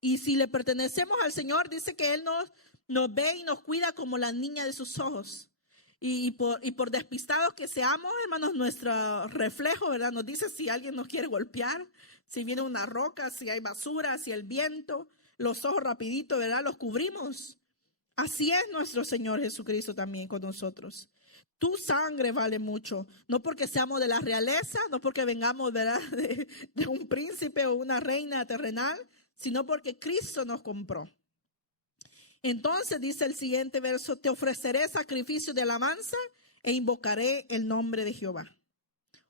Y si le pertenecemos al Señor, dice que Él nos ve y nos cuida como la niña de sus ojos. Y por despistados que seamos, hermanos, nuestro reflejo, ¿verdad? Nos dice si alguien nos quiere golpear, si viene una roca, si hay basura, si el viento, los ojos rapidito, ¿verdad? Los cubrimos. Así es nuestro Señor Jesucristo también con nosotros. Tu sangre vale mucho, no porque seamos de la realeza, no porque vengamos, ¿verdad? de un príncipe o una reina terrenal, sino porque Cristo nos compró. Entonces dice el siguiente verso, te ofreceré sacrificio de alabanza e invocaré el nombre de Jehová.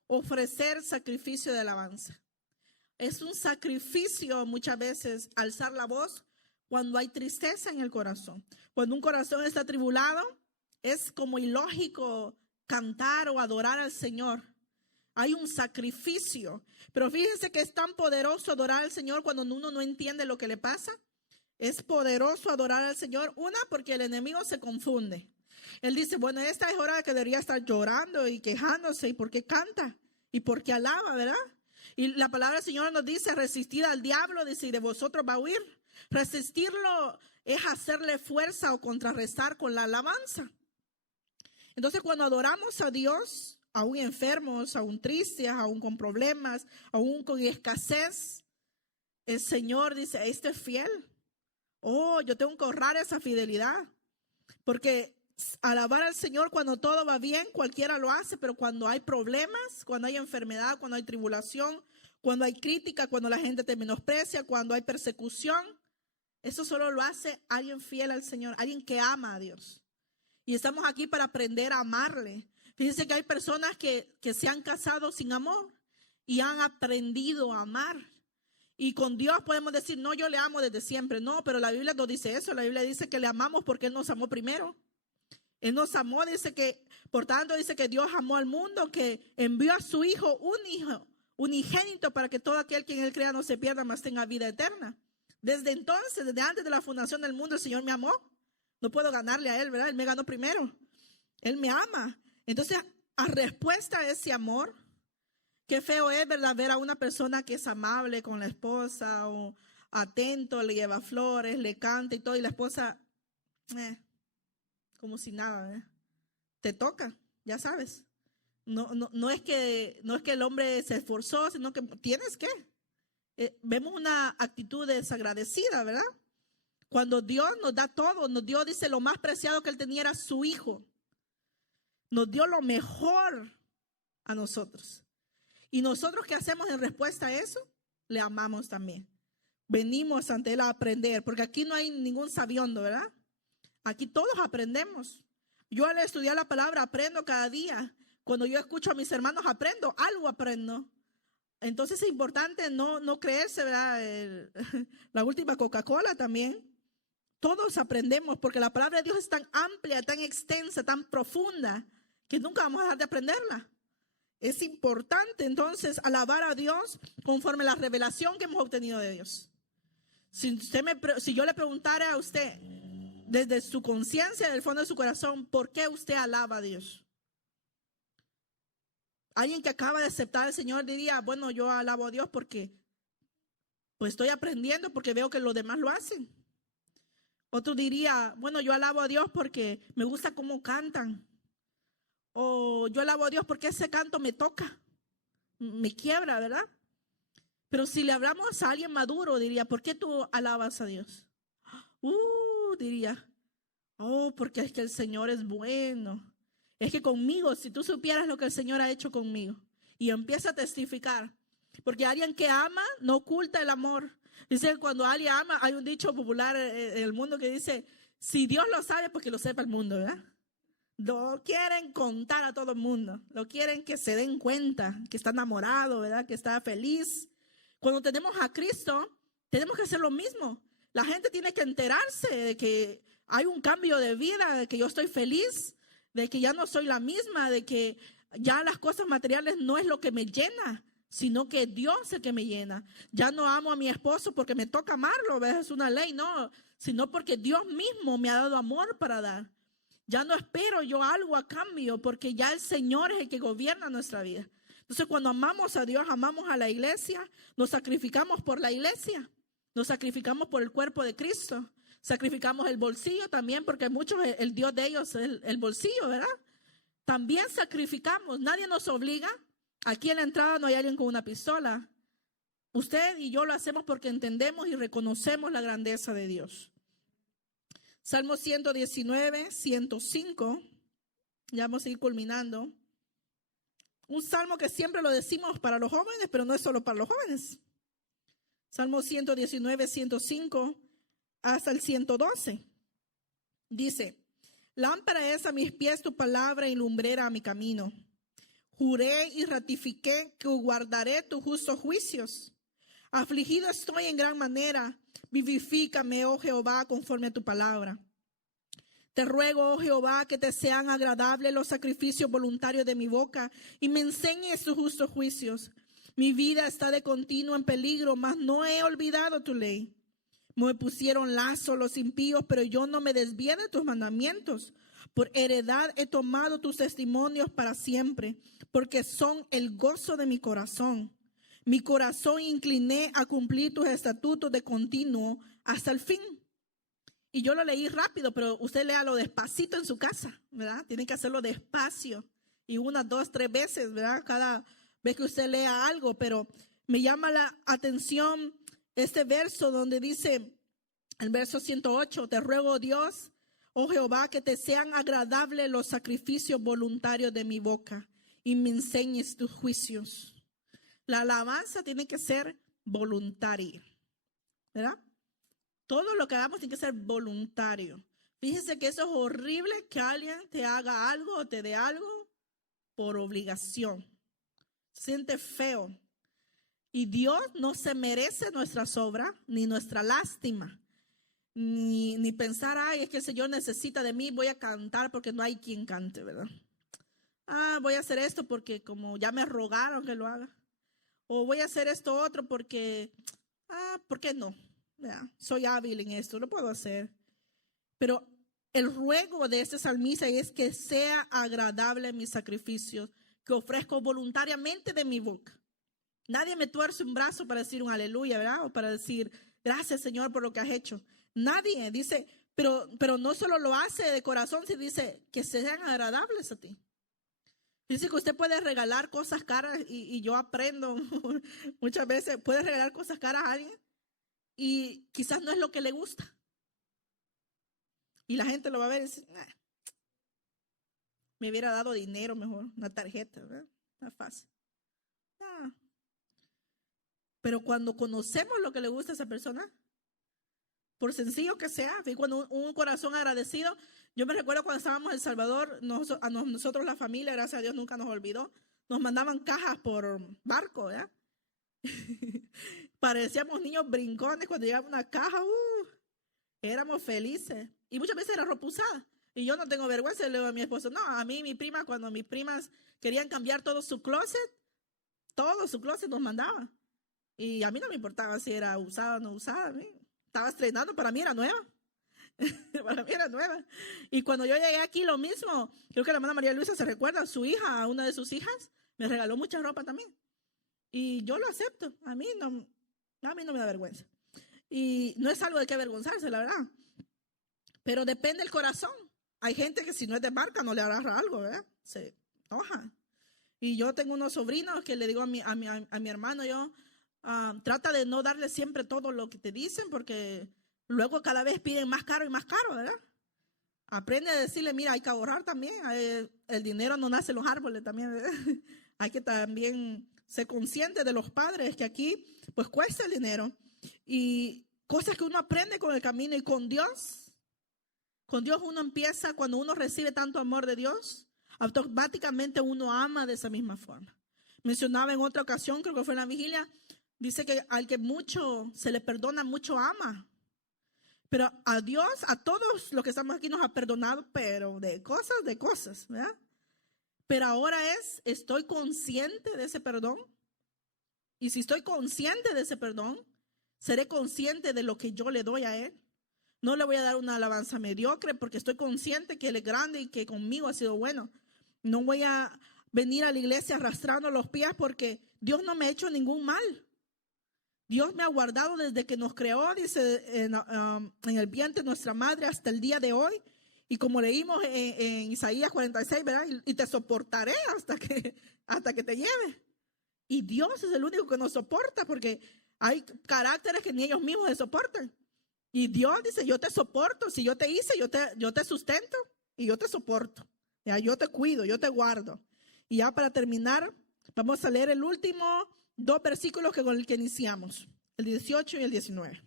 Ofrecer sacrificio de alabanza. Es un sacrificio muchas veces alzar la voz cuando hay tristeza en el corazón. Cuando un corazón está atribulado, es como ilógico cantar o adorar al Señor. Hay un sacrificio. Pero fíjense que es tan poderoso adorar al Señor cuando uno no entiende lo que le pasa. Es poderoso adorar al Señor. Una, porque el enemigo se confunde. Él dice, bueno, esta es hora que debería estar llorando y quejándose. ¿Y por qué canta? ¿Y por qué alaba, verdad? Y la palabra del Señor nos dice, resistid al diablo, dice, y de vosotros va a huir. Resistirlo es hacerle fuerza o contrarrestar con la alabanza. Entonces, cuando adoramos a Dios, aún enfermos, aún tristes, aún con problemas, aún con escasez, el Señor dice, este es fiel. Oh, yo tengo que honrar esa fidelidad. Porque alabar al Señor cuando todo va bien, cualquiera lo hace, pero cuando hay problemas, cuando hay enfermedad, cuando hay tribulación, cuando hay crítica, cuando la gente te menosprecia, cuando hay persecución, eso solo lo hace alguien fiel al Señor, alguien que ama a Dios. Y estamos aquí para aprender a amarle. Fíjense que hay personas que se han casado sin amor y han aprendido a amar. Y con Dios podemos decir, no, yo le amo desde siempre. No, pero la Biblia no dice eso. La Biblia dice que le amamos porque Él nos amó primero. Él nos amó, dice que, por tanto, dice que Dios amó al mundo, que envió a su hijo, unigénito, para que todo aquel que en Él crea no se pierda, mas tenga vida eterna. Desde entonces, desde antes de la fundación del mundo, el Señor me amó. No puedo ganarle a Él, ¿verdad? Él me ganó primero. Él me ama. Entonces, a respuesta a ese amor, qué feo es, ¿verdad? Ver a una persona que es amable con la esposa o atento, le lleva flores, le canta y todo, y la esposa, como si nada, ¿verdad? Te toca, ya sabes. No es que el hombre se esforzó, sino que tienes que. Vemos una actitud desagradecida, ¿verdad? Cuando Dios nos da todo, nos dio, dice, lo más preciado que Él tenía era su hijo. Nos dio lo mejor a nosotros. Y nosotros, ¿qué hacemos en respuesta a eso? Le amamos también. Venimos ante Él a aprender, porque aquí no hay ningún sabiondo, ¿verdad? Aquí todos aprendemos. Yo al estudiar la palabra aprendo cada día. Cuando yo escucho a mis hermanos aprendo, algo aprendo. Entonces es importante no creerse, ¿verdad? La última Coca-Cola también. Todos aprendemos porque la palabra de Dios es tan amplia, tan extensa, tan profunda, que nunca vamos a dejar de aprenderla. Es importante entonces alabar a Dios conforme a la revelación que hemos obtenido de Dios. Si yo le preguntara a usted desde su conciencia, del fondo de su corazón, ¿por qué usted alaba a Dios? Alguien que acaba de aceptar al Señor diría, bueno, yo alabo a Dios porque pues estoy aprendiendo, porque veo que los demás lo hacen. Otro diría, bueno, yo alabo a Dios porque me gusta cómo cantan. O yo alabo a Dios porque ese canto me toca, me quiebra, ¿verdad? Pero si le hablamos a alguien maduro, diría, ¿por qué tú alabas a Dios? Diría, porque es que el Señor es bueno. Es que conmigo, si tú supieras lo que el Señor ha hecho conmigo. Y empieza a testificar. Porque alguien que ama no oculta el amor. Dice, cuando alguien ama, hay un dicho popular en el mundo que dice, si Dios lo sabe, pues que lo sepa el mundo, ¿verdad? No quieren contar a todo el mundo. No quieren que se den cuenta que está enamorado, ¿verdad? Que está feliz. Cuando tenemos a Cristo, tenemos que hacer lo mismo. La gente tiene que enterarse de que hay un cambio de vida, de que yo estoy feliz, de que ya no soy la misma, de que ya las cosas materiales no es lo que me llena, sino que Dios es el que me llena. Ya no amo a mi esposo porque me toca amarlo, ¿ves? Es una ley, no, sino porque Dios mismo me ha dado amor para dar. Ya no espero yo algo a cambio, porque ya el Señor es el que gobierna nuestra vida. Entonces, cuando amamos a Dios, amamos a la iglesia, nos sacrificamos por la iglesia, nos sacrificamos por el cuerpo de Cristo, sacrificamos el bolsillo también, porque muchos, el Dios de ellos es el bolsillo, ¿verdad? También sacrificamos, nadie nos obliga. Aquí en la entrada no hay alguien con una pistola. Usted y yo lo hacemos porque entendemos y reconocemos la grandeza de Dios. Salmo 119, 105. Ya vamos a ir culminando. Un salmo que siempre lo decimos para los jóvenes, pero no es solo para los jóvenes. Salmo 119, 105 hasta el 112. Dice, lámpara es a mis pies tu palabra y lumbrera a mi camino. Juré y ratifiqué que guardaré tus justos juicios. Afligido estoy en gran manera. Vivifícame, oh Jehová, conforme a tu palabra. Te ruego, oh Jehová, que te sean agradables los sacrificios voluntarios de mi boca y me enseñes tus justos juicios. Mi vida está de continuo en peligro, mas no he olvidado tu ley. Me pusieron lazo los impíos, pero yo no me desvié de tus mandamientos. Por heredad he tomado tus testimonios para siempre, porque son el gozo de mi corazón. Mi corazón incliné a cumplir tus estatutos de continuo hasta el fin. Y yo lo leí rápido, pero usted léalo despacito en su casa, ¿verdad? Tiene que hacerlo despacio y 1, 2, 3 veces, ¿verdad? Cada vez que usted lea algo, pero me llama la atención este verso donde dice, el verso 108, te ruego, Dios, Oh Jehová, que te sean agradables los sacrificios voluntarios de mi boca y me enseñes tus juicios. La alabanza tiene que ser voluntaria, ¿verdad? Todo lo que hagamos tiene que ser voluntario. Fíjese que eso es horrible, que alguien te haga algo o te dé algo por obligación. Siente feo. Y Dios no se merece nuestra sobra ni nuestra lástima. Ni pensar, ay, es que el Señor necesita de mí, voy a cantar porque no hay quien cante, ¿verdad? Voy a hacer esto porque como ya me rogaron que lo haga. O voy a hacer esto otro porque, ¿por qué no? ¿Verdad? Soy hábil en esto, lo puedo hacer. Pero el ruego de este salmista es que sea agradable mis sacrificios, que ofrezco voluntariamente de mi boca. Nadie me tuerce un brazo para decir un aleluya, ¿verdad? O para decir, gracias Señor por lo que has hecho. Nadie dice, pero no solo lo hace de corazón, sino dice que sean agradables a ti. Dice que usted puede regalar cosas caras y yo aprendo muchas veces, puede regalar cosas caras a alguien y quizás no es lo que le gusta. Y la gente lo va a ver y dice, me hubiera dado dinero mejor, una tarjeta, ¿verdad? Más fácil. Pero cuando conocemos lo que le gusta a esa persona, por sencillo que sea, cuando un corazón agradecido, yo me recuerdo cuando estábamos en El Salvador, nosotros la familia, gracias a Dios, nunca nos olvidó, nos mandaban cajas por barco, ¿verdad? Parecíamos niños brincones cuando llegaba una caja, éramos felices. Y muchas veces era ropa usada. Y yo no tengo vergüenza, le digo a mi esposo, no, a mí, mi prima, cuando mis primas querían cambiar todo su closet nos mandaba. Y a mí no me importaba si era usada o no usada. A mí estaba estrenando, para mí era nueva. Para mí era nueva. Y cuando yo llegué aquí, lo mismo. Creo que la hermana María Luisa se recuerda, su hija, una de sus hijas, me regaló mucha ropa también. Y yo lo acepto. A mí no me da vergüenza. Y no es algo de qué avergonzarse, la verdad. Pero depende del corazón. Hay gente que si no es de marca no le agarra algo, ¿verdad? Se enoja. Y yo tengo unos sobrinos que le digo a mi hermano, yo, trata de no darle siempre todo lo que te dicen porque luego cada vez piden más caro y más caro, ¿verdad? Aprende a decirle, mira, hay que ahorrar también. El dinero no nace en los árboles también, ¿verdad? Hay que también ser consciente de los padres que aquí pues cuesta el dinero. Y cosas que uno aprende con el camino y con Dios uno empieza, cuando uno recibe tanto amor de Dios, automáticamente uno ama de esa misma forma. Mencionaba en otra ocasión, creo que fue en la vigilia, dice que al que mucho se le perdona, mucho ama. Pero a Dios, a todos los que estamos aquí nos ha perdonado, pero de cosas, ¿verdad? Pero ahora estoy consciente de ese perdón. Y si estoy consciente de ese perdón, seré consciente de lo que yo le doy a Él. No le voy a dar una alabanza mediocre porque estoy consciente que Él es grande y que conmigo ha sido bueno. No voy a venir a la iglesia arrastrando los pies porque Dios no me ha hecho ningún mal. Dios me ha guardado desde que nos creó, dice, en el vientre de nuestra madre hasta el día de hoy. Y como leímos en Isaías 46, ¿verdad? Y te soportaré hasta que te lleve. Y Dios es el único que nos soporta porque hay caracteres que ni ellos mismos se soportan. Y Dios dice, yo te soporto, si yo te hice, yo te sustento y yo te soporto. Ya, yo te cuido, yo te guardo. Y ya para terminar, vamos a leer el último 2 versículos con el que iniciamos, el 18 y el 19.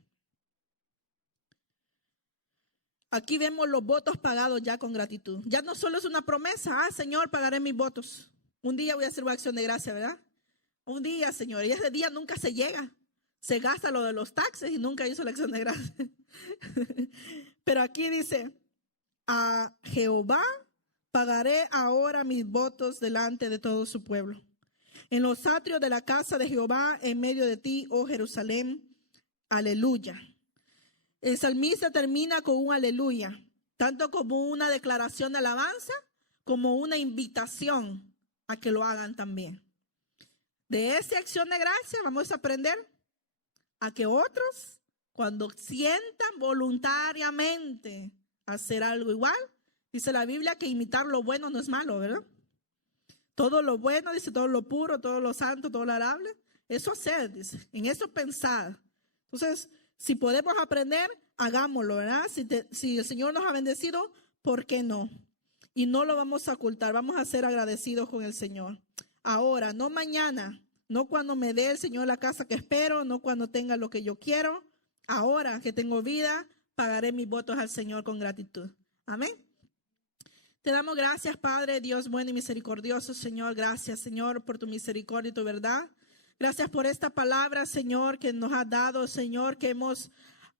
Aquí vemos los votos pagados ya con gratitud. Ya no solo es una promesa, Señor, pagaré mis votos. Un día voy a hacer una acción de gracia, ¿verdad? Un día, Señor, y ese día nunca se llega. Se gasta lo de los taxes y nunca hizo la acción de gracia. Pero aquí dice, a Jehová pagaré ahora mis votos delante de todo su pueblo. En los atrios de la casa de Jehová, en medio de ti, oh Jerusalén, aleluya. El salmista termina con un aleluya, tanto como una declaración de alabanza, como una invitación a que lo hagan también. De esa acción de gracia vamos a aprender a que otros, cuando sientan voluntariamente hacer algo igual, dice la Biblia que imitar lo bueno no es malo, ¿verdad? Todo lo bueno, dice, todo lo puro, todo lo santo, todo lo agradable, eso hacer, dice, en eso pensar. Entonces, si podemos aprender hagámoslo, ¿verdad? Si el Señor nos ha bendecido, ¿por qué no? Y no lo vamos a ocultar, vamos a ser agradecidos con el Señor. Ahora, no mañana, no cuando me dé el Señor la casa que espero, no cuando tenga lo que yo quiero. Ahora que tengo vida, pagaré mis votos al Señor con gratitud. Amén. Te damos gracias, Padre, Dios bueno y misericordioso, Señor. Gracias, Señor, por tu misericordia y tu verdad. Gracias por esta palabra, Señor, que nos has dado, Señor, que hemos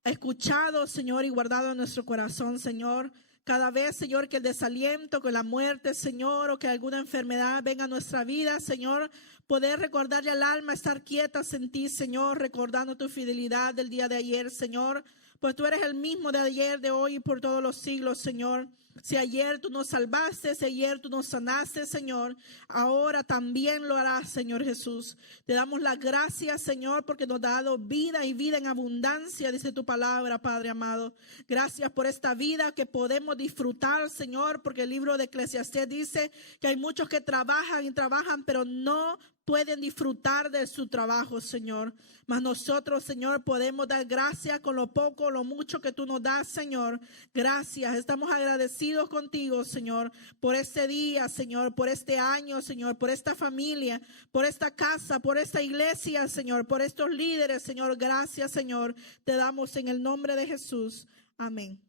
escuchado, Señor, y guardado en nuestro corazón, Señor. Cada vez, Señor, que el desaliento, que la muerte, Señor, o que alguna enfermedad venga a nuestra vida, Señor, poder recordarle al alma, estar quietas en ti, Señor, recordando tu fidelidad del día de ayer, Señor. Pues tú eres el mismo de ayer, de hoy y por todos los siglos, Señor. Si ayer tú nos salvaste, si ayer tú nos sanaste, Señor, ahora también lo harás, Señor Jesús. Te damos las gracias, Señor, porque nos has dado vida y vida en abundancia, dice tu palabra, Padre amado. Gracias por esta vida que podemos disfrutar, Señor, porque el libro de Eclesiastés dice que hay muchos que trabajan y trabajan, pero no pueden disfrutar de su trabajo, Señor. Mas nosotros, Señor, podemos dar gracias con lo poco, lo mucho que tú nos das, Señor. Gracias. Estamos agradecidos contigo, Señor, por este día, Señor, por este año, Señor, por esta familia, por esta casa, por esta iglesia, Señor, por estos líderes, Señor. Gracias, Señor. Te damos en el nombre de Jesús. Amén.